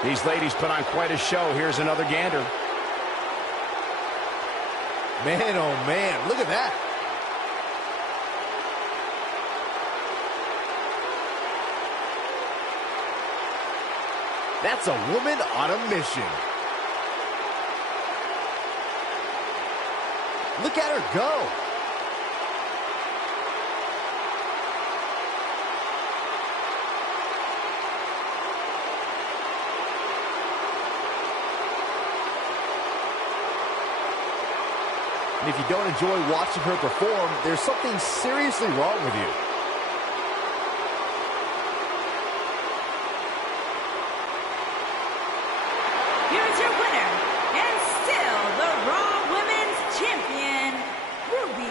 These ladies put on quite a show. Here's another gander. Man, oh man, look at that. That's a woman on a mission. Look at her go. And if you don't enjoy watching her perform, there's something seriously wrong with you. Here's your winner, and still the Raw Women's Champion, Ruby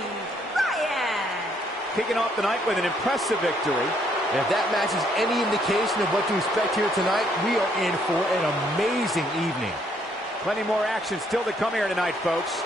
Riott. Kicking off the night with an impressive victory. And if that match is any indication of what to expect here tonight, we are in for an amazing evening. Plenty more action still to come here tonight, folks.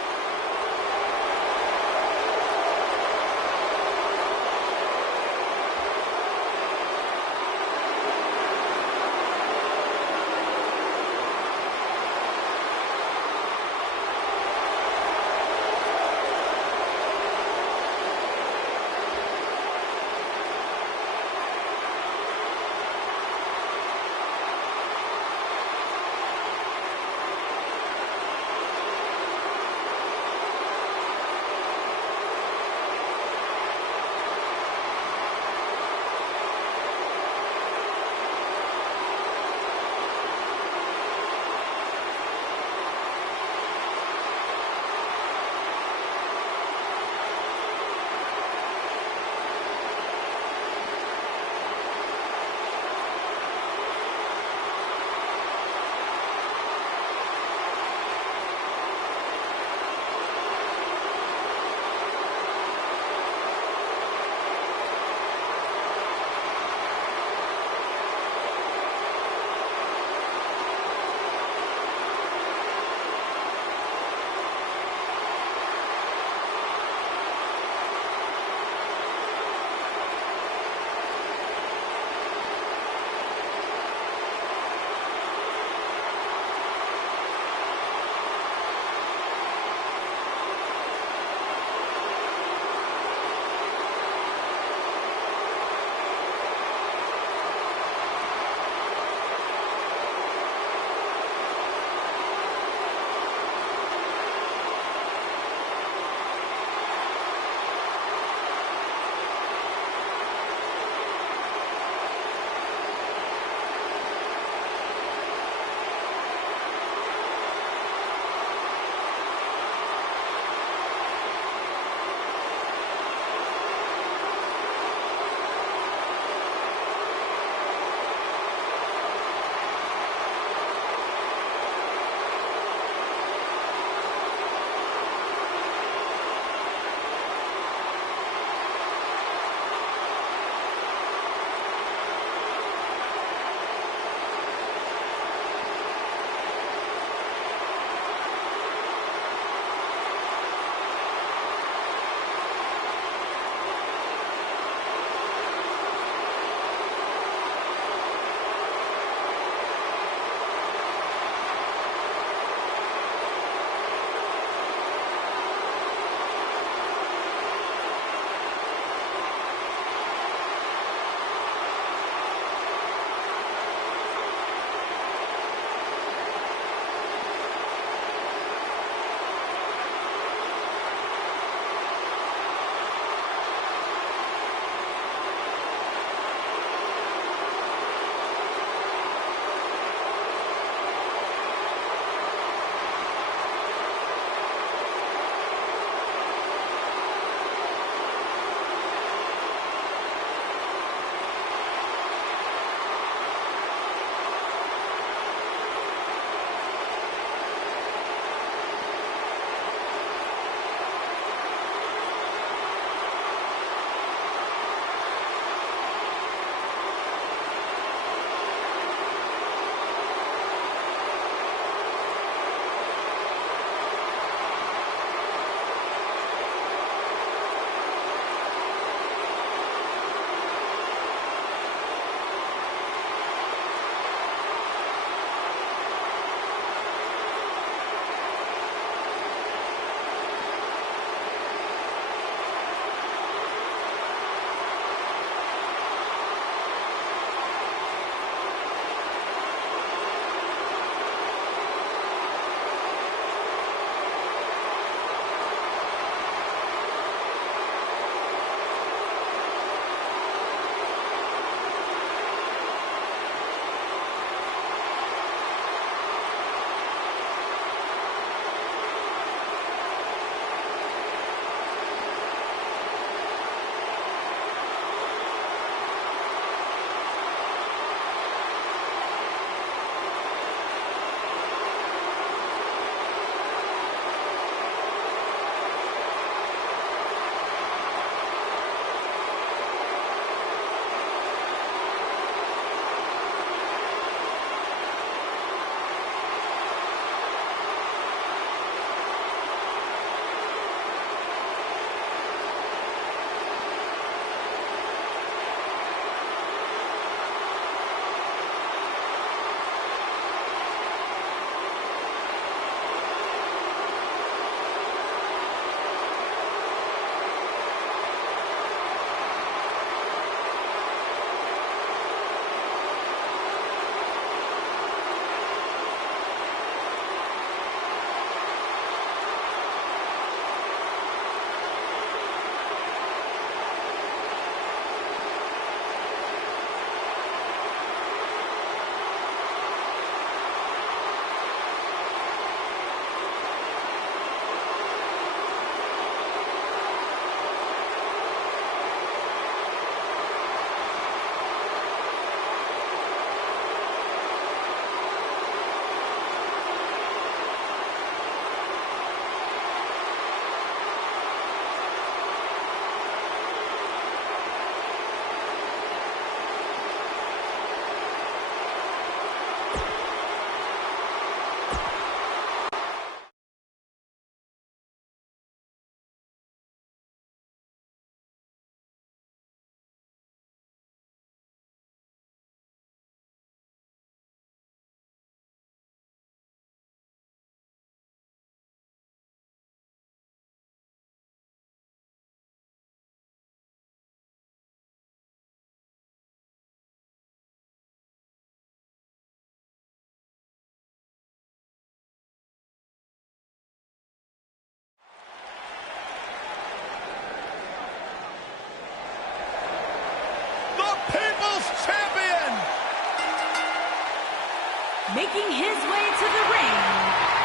making his way to the ring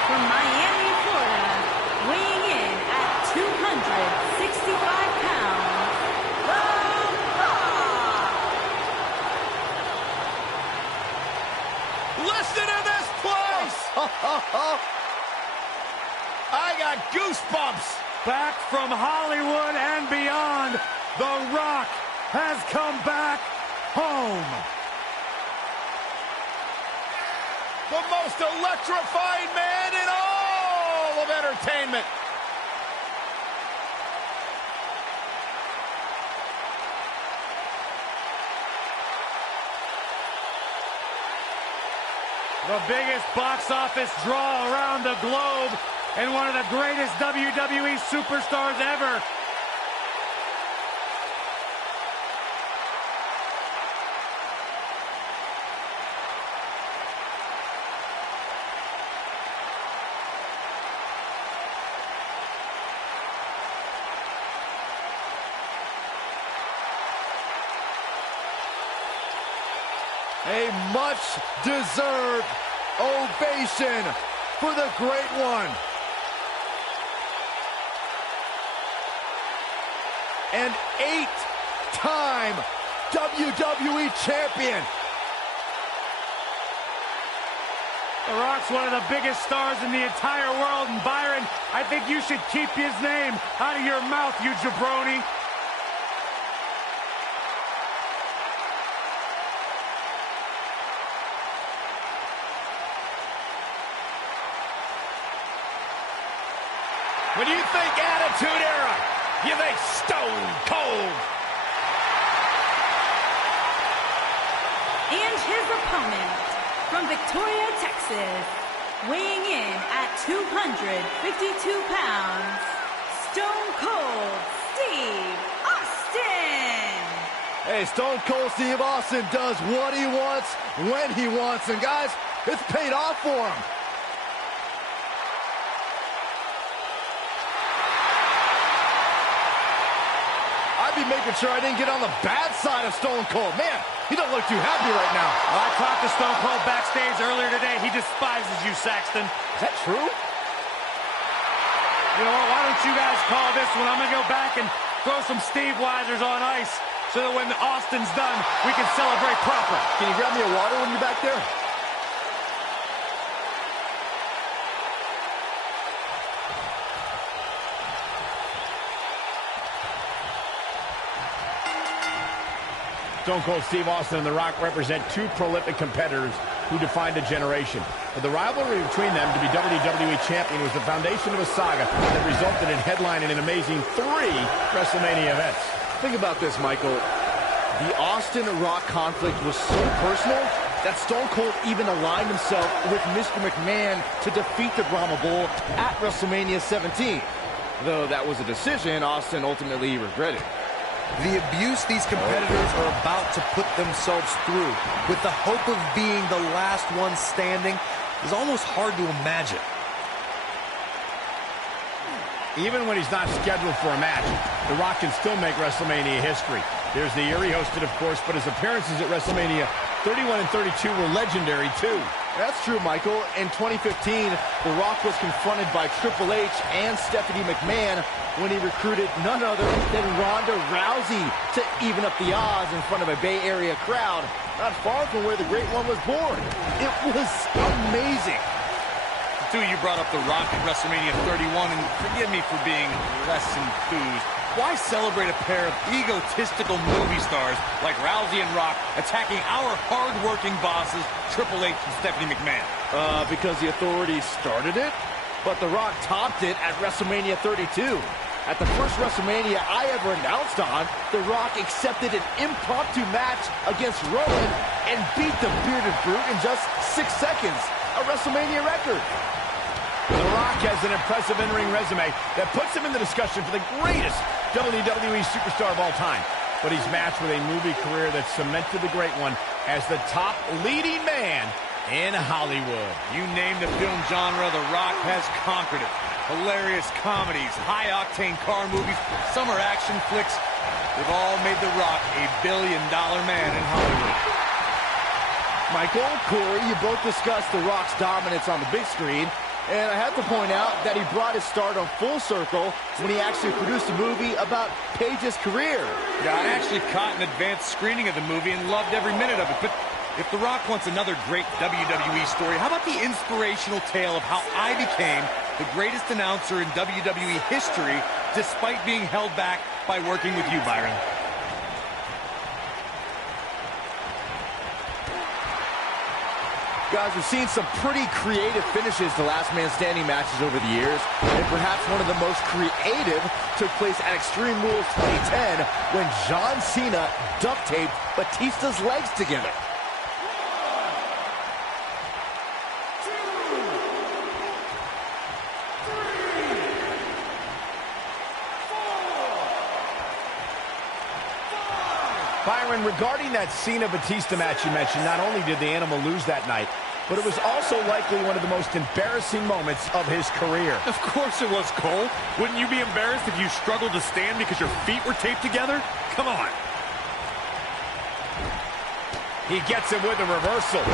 from Miami, Florida, weighing in at 265 pounds, The Rock. Listen to this place! I got goosebumps! Back from Hollywood and beyond, The Rock has come back home. The most electrifying man in all of entertainment. The biggest box office draw around the globe and one of the greatest WWE superstars ever. A much-deserved ovation for the Great One. An 8-time WWE champion. The Rock's one of the biggest stars in the entire world, and Byron, I think you should keep his name out of your mouth, you jabroni. When you think Attitude Era, you think Stone Cold. And his opponent from Victoria, Texas, weighing in at 252 pounds, Stone Cold Steve Austin. Hey, Stone Cold Steve Austin does what he wants, when he wants, and guys, it's paid off for him. I'd be making sure I didn't get on the bad side of Stone Cold. Man, he doesn't look too happy right now. I talked to Stone Cold backstage earlier today. He despises you, Saxton. Is that true? You know what? Why don't you guys call this one? I'm going to go back and throw some Steve Weisers on ice so that when Austin's done, we can celebrate proper. Can you grab me a water when you're back there? Stone Cold Steve Austin and The Rock represent two prolific competitors who defined a generation. But the rivalry between them to be WWE Champion was the foundation of a saga that resulted in headlining an amazing 3 WrestleMania events. Think about this, Michael. The Austin-Rock conflict was so personal that Stone Cold even aligned himself with Mr. McMahon to defeat the Brahma Bull at WrestleMania 17. Though that was a decision Austin ultimately regretted. The abuse these competitors are about to put themselves through with the hope of being the last one standing is almost hard to imagine. Even when he's not scheduled for a match, The Rock can still make WrestleMania history. There's the year he hosted, of course, but his appearances at WrestleMania 31 and 32 were legendary, too. That's true, Michael. In 2015, The Rock was confronted by Triple H and Stephanie McMahon when he recruited none other than Ronda Rousey to even up the odds in front of a Bay Area crowd, not far from where the Great One was born. It was amazing. You brought up The Rock at WrestleMania 31, and forgive me for being less enthused. Why celebrate a pair of egotistical movie stars like Rousey and Rock attacking our hard-working bosses, Triple H and Stephanie McMahon? Because the authorities started it, but The Rock topped it at WrestleMania 32. At the first WrestleMania I ever announced on, The Rock accepted an impromptu match against Rowan and beat the bearded brute in just 6 seconds, a WrestleMania record. The Rock has an impressive in-ring resume that puts him in the discussion for the greatest WWE superstar of all time. But he's matched with a movie career that cemented the Great One as the top leading man in Hollywood. You name the film genre, The Rock has conquered it. Hilarious comedies, high-octane car movies, summer action flicks. They've all made The Rock a billion-dollar man in Hollywood. Michael, Corey, you both discussed The Rock's dominance on the big screen, and I have to point out that he brought his stardom full circle when he actually produced a movie about Paige's career. Yeah, I actually caught an advanced screening of the movie and loved every minute of it, but if The Rock wants another great WWE story, how about the inspirational tale of how I became the greatest announcer in WWE history despite being held back by working with you, Byron? Guys, we've seen some pretty creative finishes to Last Man Standing matches over the years, and perhaps one of the most creative took place at Extreme Rules 2010 when John Cena duct taped Batista's legs together. Byron, regarding that Cena-Batista match you mentioned, not only did the Animal lose that night, but it was also likely one of the most embarrassing moments of his career. Of course it was, Cole. Wouldn't you be embarrassed if you struggled to stand because your feet were taped together? Come on. He gets it with a reversal.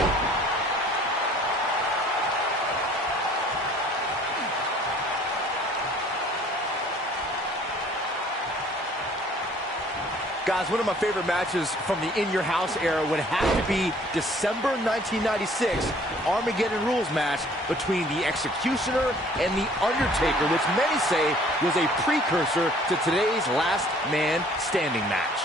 Guys, one of my favorite matches from the In Your House era would have to be December 1996 Armageddon Rules match between the Executioner and the Undertaker, which many say was a precursor to today's Last Man Standing match.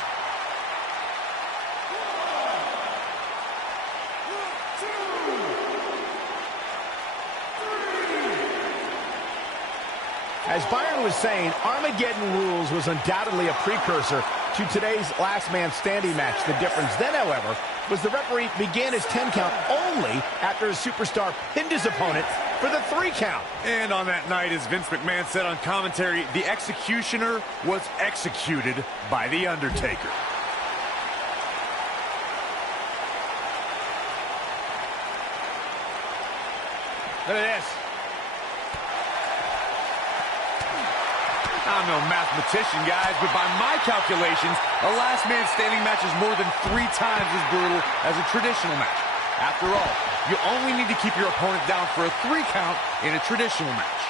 As Byron was saying, Armageddon Rules was undoubtedly a precursor to today's Last Man Standing match. The difference then, however, was the referee began his 10 count only after his superstar pinned his opponent for the 3 count. And on that night, as Vince McMahon said on commentary, the Executioner was executed by the Undertaker. Look at this. I'm no mathematician, guys, but by my calculations, a Last Man Standing match is more than 3 times as brutal as a traditional match. After all, you only need to keep your opponent down for a 3 count in a traditional match.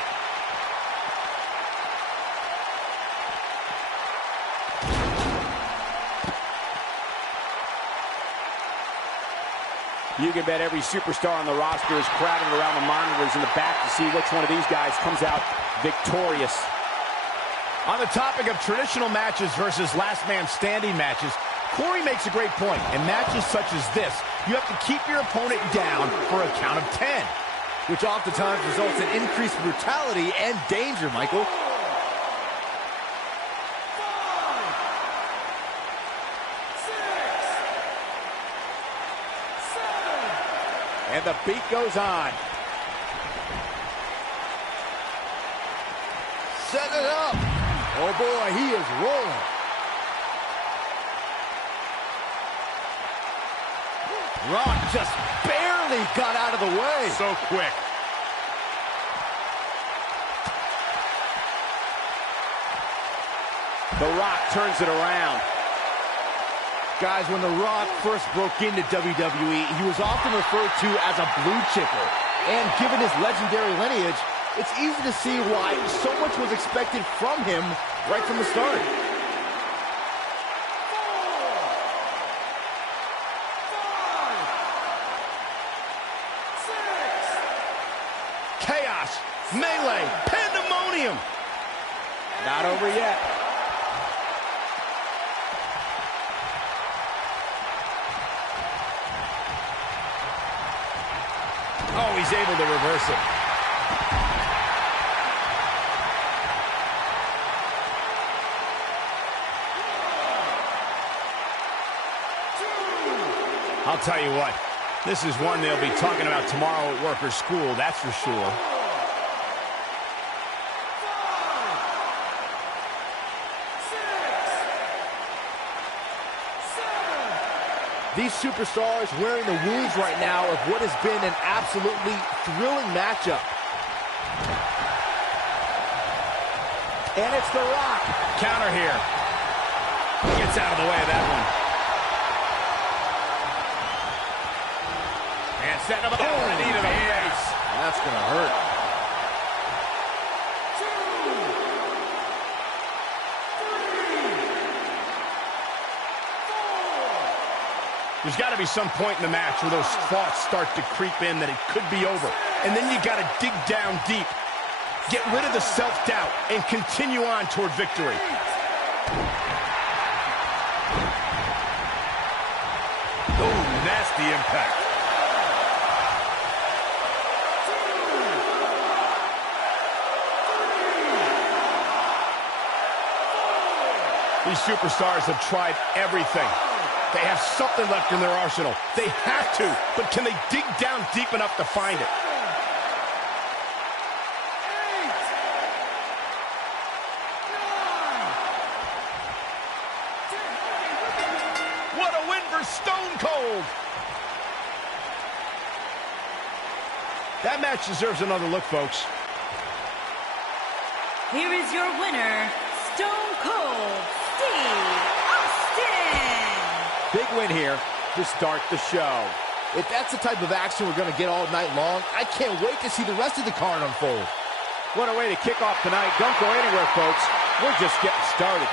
You can bet every superstar on the roster is crowded around the monitors in the back to see which one of these guys comes out victorious. On the topic of traditional matches versus Last Man Standing matches, Corey makes a great point. In matches such as this, you have to keep your opponent down for a count of 10. Which oftentimes results in increased brutality and danger, Michael. And the beat goes on. Set it up. Oh boy, he is rolling. Rock just barely got out of the way. So quick. The Rock turns it around. Guys, when The Rock first broke into WWE, he was often referred to as a blue chipper. And given his legendary lineage, it's easy to see why so much was expected from him right from the start. Chaos, melee, pandemonium. Not over yet. Oh, he's able to reverse it. I'll tell you what, this is one they'll be talking about tomorrow at work or school, that's for sure. These superstars wearing the wounds right now of what has been an absolutely thrilling matchup. And it's The Rock. Counter here. Gets out of the way of that one. setting up a knee to the face. That's going to hurt. There's got to be some point in the match where those thoughts start to creep in that it could be over. And then you got to dig down deep. Get rid of the self-doubt and continue on toward victory. Oh, nasty impact. These superstars have tried everything. They have something left in their arsenal. They have to, but can they dig down deep enough to find it? What a win for Stone Cold! That match deserves another look, folks. Here is your winner, Stone Cold Steve Austin. Big win here to start the show. If that's the type of action we're going to get all night long, I can't wait to see the rest of the card unfold. What a way to kick off tonight. Don't go anywhere, folks. We're just getting started.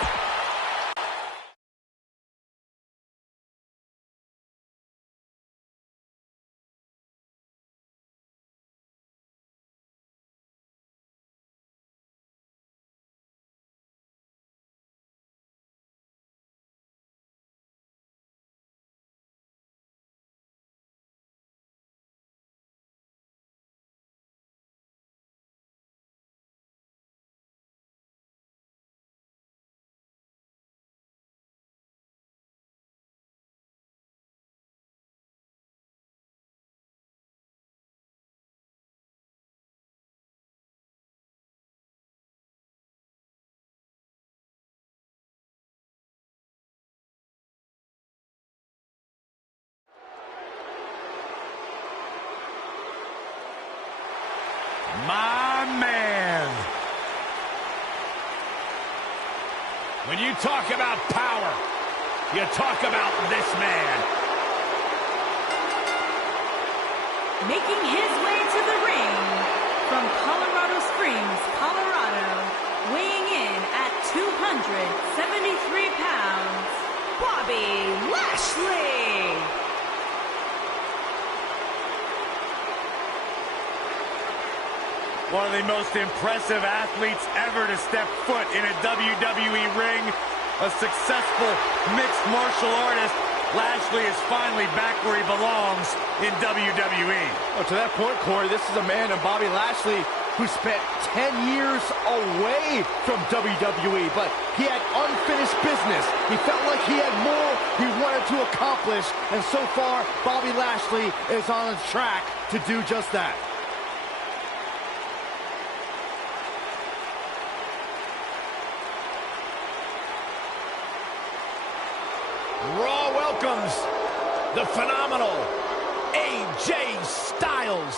My man. When you talk about power, you talk about this man. Making his way to the ring from Colorado Springs, Colorado, weighing in at 273 pounds, Bobby Lashley. One of the most impressive athletes ever to step foot in a WWE ring. A successful mixed martial artist. Lashley is finally back where he belongs in WWE. Oh, to that point, Corey, this is a man in Bobby Lashley who spent 10 years away from WWE, but he had unfinished business. He felt like he had more he wanted to accomplish, and so far, Bobby Lashley is on a track to do just that. Raw welcomes the phenomenal AJ Styles.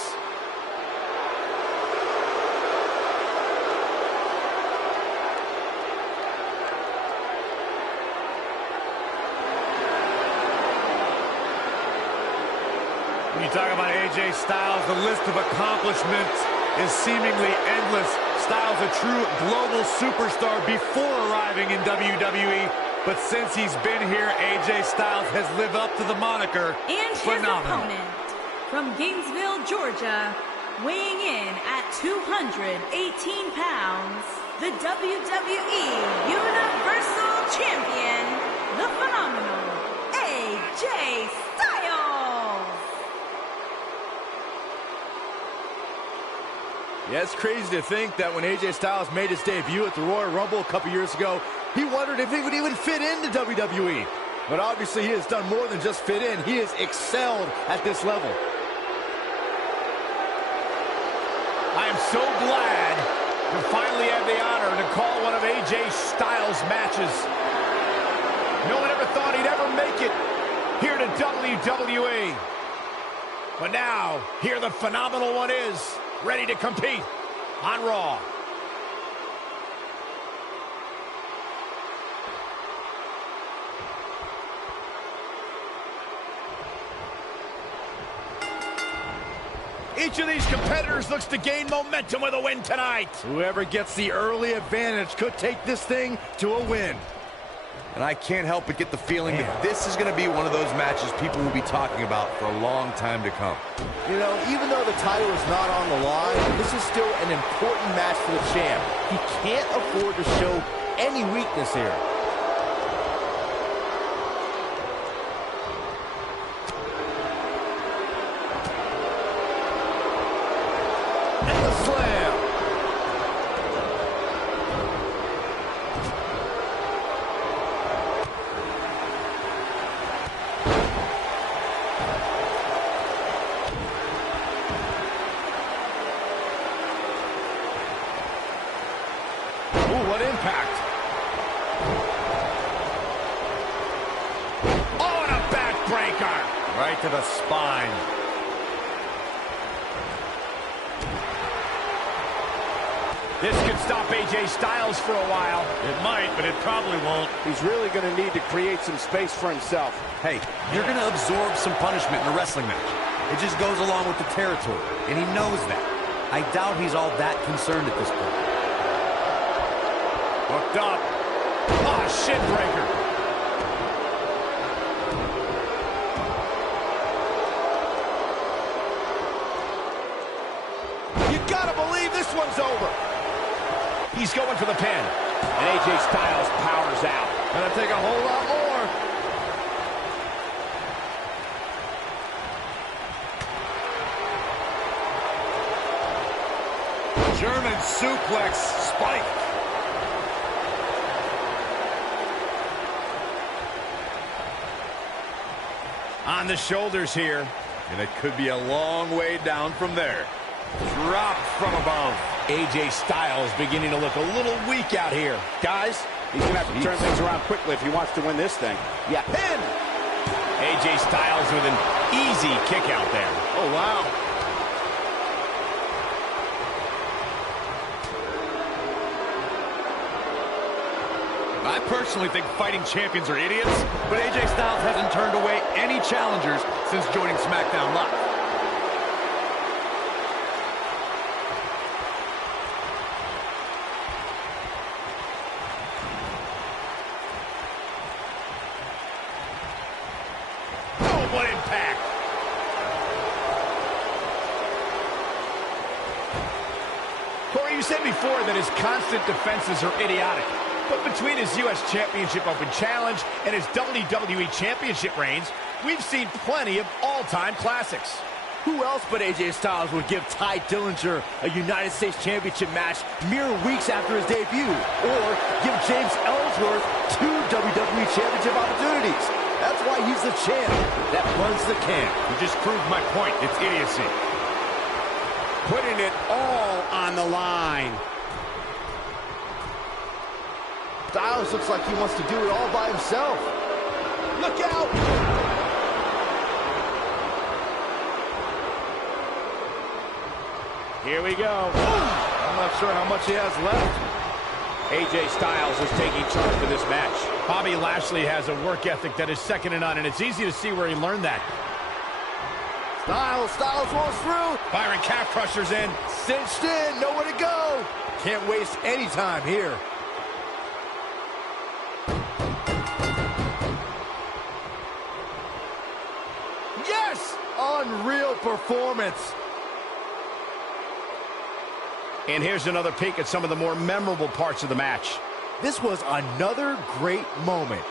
When you talk about AJ Styles, the list of accomplishments is seemingly endless. Styles a true global superstar before arriving in WWE. But since he's been here, AJ Styles has lived up to the moniker. And his opponent from Gainesville, Georgia, weighing in at 218 pounds, the WWE Universal Champion, the phenomenal AJ Styles. Yeah, it's crazy to think that when AJ Styles made his debut at the Royal Rumble a couple years ago, he wondered if he would even fit into WWE. But obviously he has done more than just fit in. He has excelled at this level. I am so glad to finally have the honor to call one of AJ Styles' matches. No one ever thought he'd ever make it here to WWE. But now, here the phenomenal one is, ready to compete on Raw. Each of these competitors looks to gain momentum with a win tonight. Whoever gets the early advantage could take this thing to a win. And I can't help but get the feeling that this is going to be one of those matches people will be talking about for a long time to come. You know, even though the title is not on the line, this is still an important match for the champ. He can't afford to show any weakness here. And the slam. Ooh, what impact. Oh, and a backbreaker. Right to the spine. This could stop AJ Styles for a while. It might, but it probably won't. He's really going to need to create some space for himself. Hey, you're going to absorb some punishment in a wrestling match. It just goes along with the territory, and he knows that. I doubt he's all that concerned at this point. Hooked up. Oh, shin breaker. You gotta believe this one's over. He's going for the pin. And AJ Styles powers out. Gonna take a whole lot more. German suplex spike. On the shoulders here. And it could be a long way down from there. Dropped from above. AJ Styles beginning to look a little weak out here. Guys, He's going to have to turn things around quickly if he wants to win this thing. yeah, pin. AJ Styles with an easy kick out there. Oh, wow. I personally think fighting champions are idiots, but AJ Styles hasn't turned away any challengers since joining SmackDown Live. Oh, what impact. Corey, you said before that his constant defenses are idiotic. But between his U.S. Championship Open Challenge and his WWE Championship reigns, we've seen plenty of all-time classics. Who else but AJ Styles would give Ty Dillinger a United States Championship match mere weeks after his debut? Or give James Ellsworth 2 WWE Championship opportunities? That's why he's the champ that runs the camp. You just proved my point. It's idiocy. Putting it all on the line. Styles looks like he wants to do it all by himself. Look out! Here we go. I'm not sure how much he has left. AJ Styles is taking charge of this match. Bobby Lashley has a work ethic that is second to none, and it's easy to see where he learned that. Styles rolls through. Byron calf crusher's in. Cinched in, nowhere to go. Can't waste any time here. Yes! Unreal performance. And here's another peek at some of the more memorable parts of the match. This was another great moment.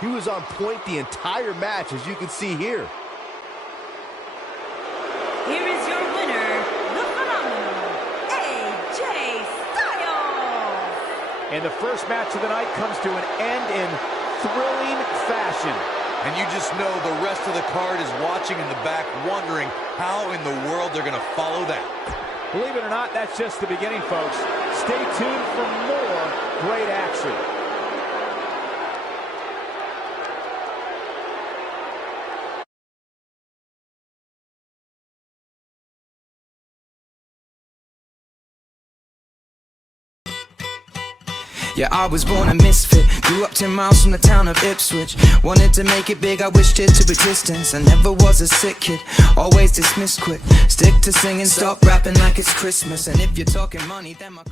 He was on point the entire match, as you can see here. Here is your winner, the phenomenal AJ Styles. And the first match of the night comes to an end in thrilling fashion. And you just know the rest of the card is watching in the back, wondering how in the world they're going to follow that. Believe it or not, that's just the beginning, folks. Stay tuned for more great action. Yeah, I was born a misfit, grew up 10 miles from the town of Ipswich. Wanted to make it big, I wished it to existence. I never was a sick kid, always dismissed quick. Stick to singing, stop rapping like it's Christmas. And if you're talking money, then my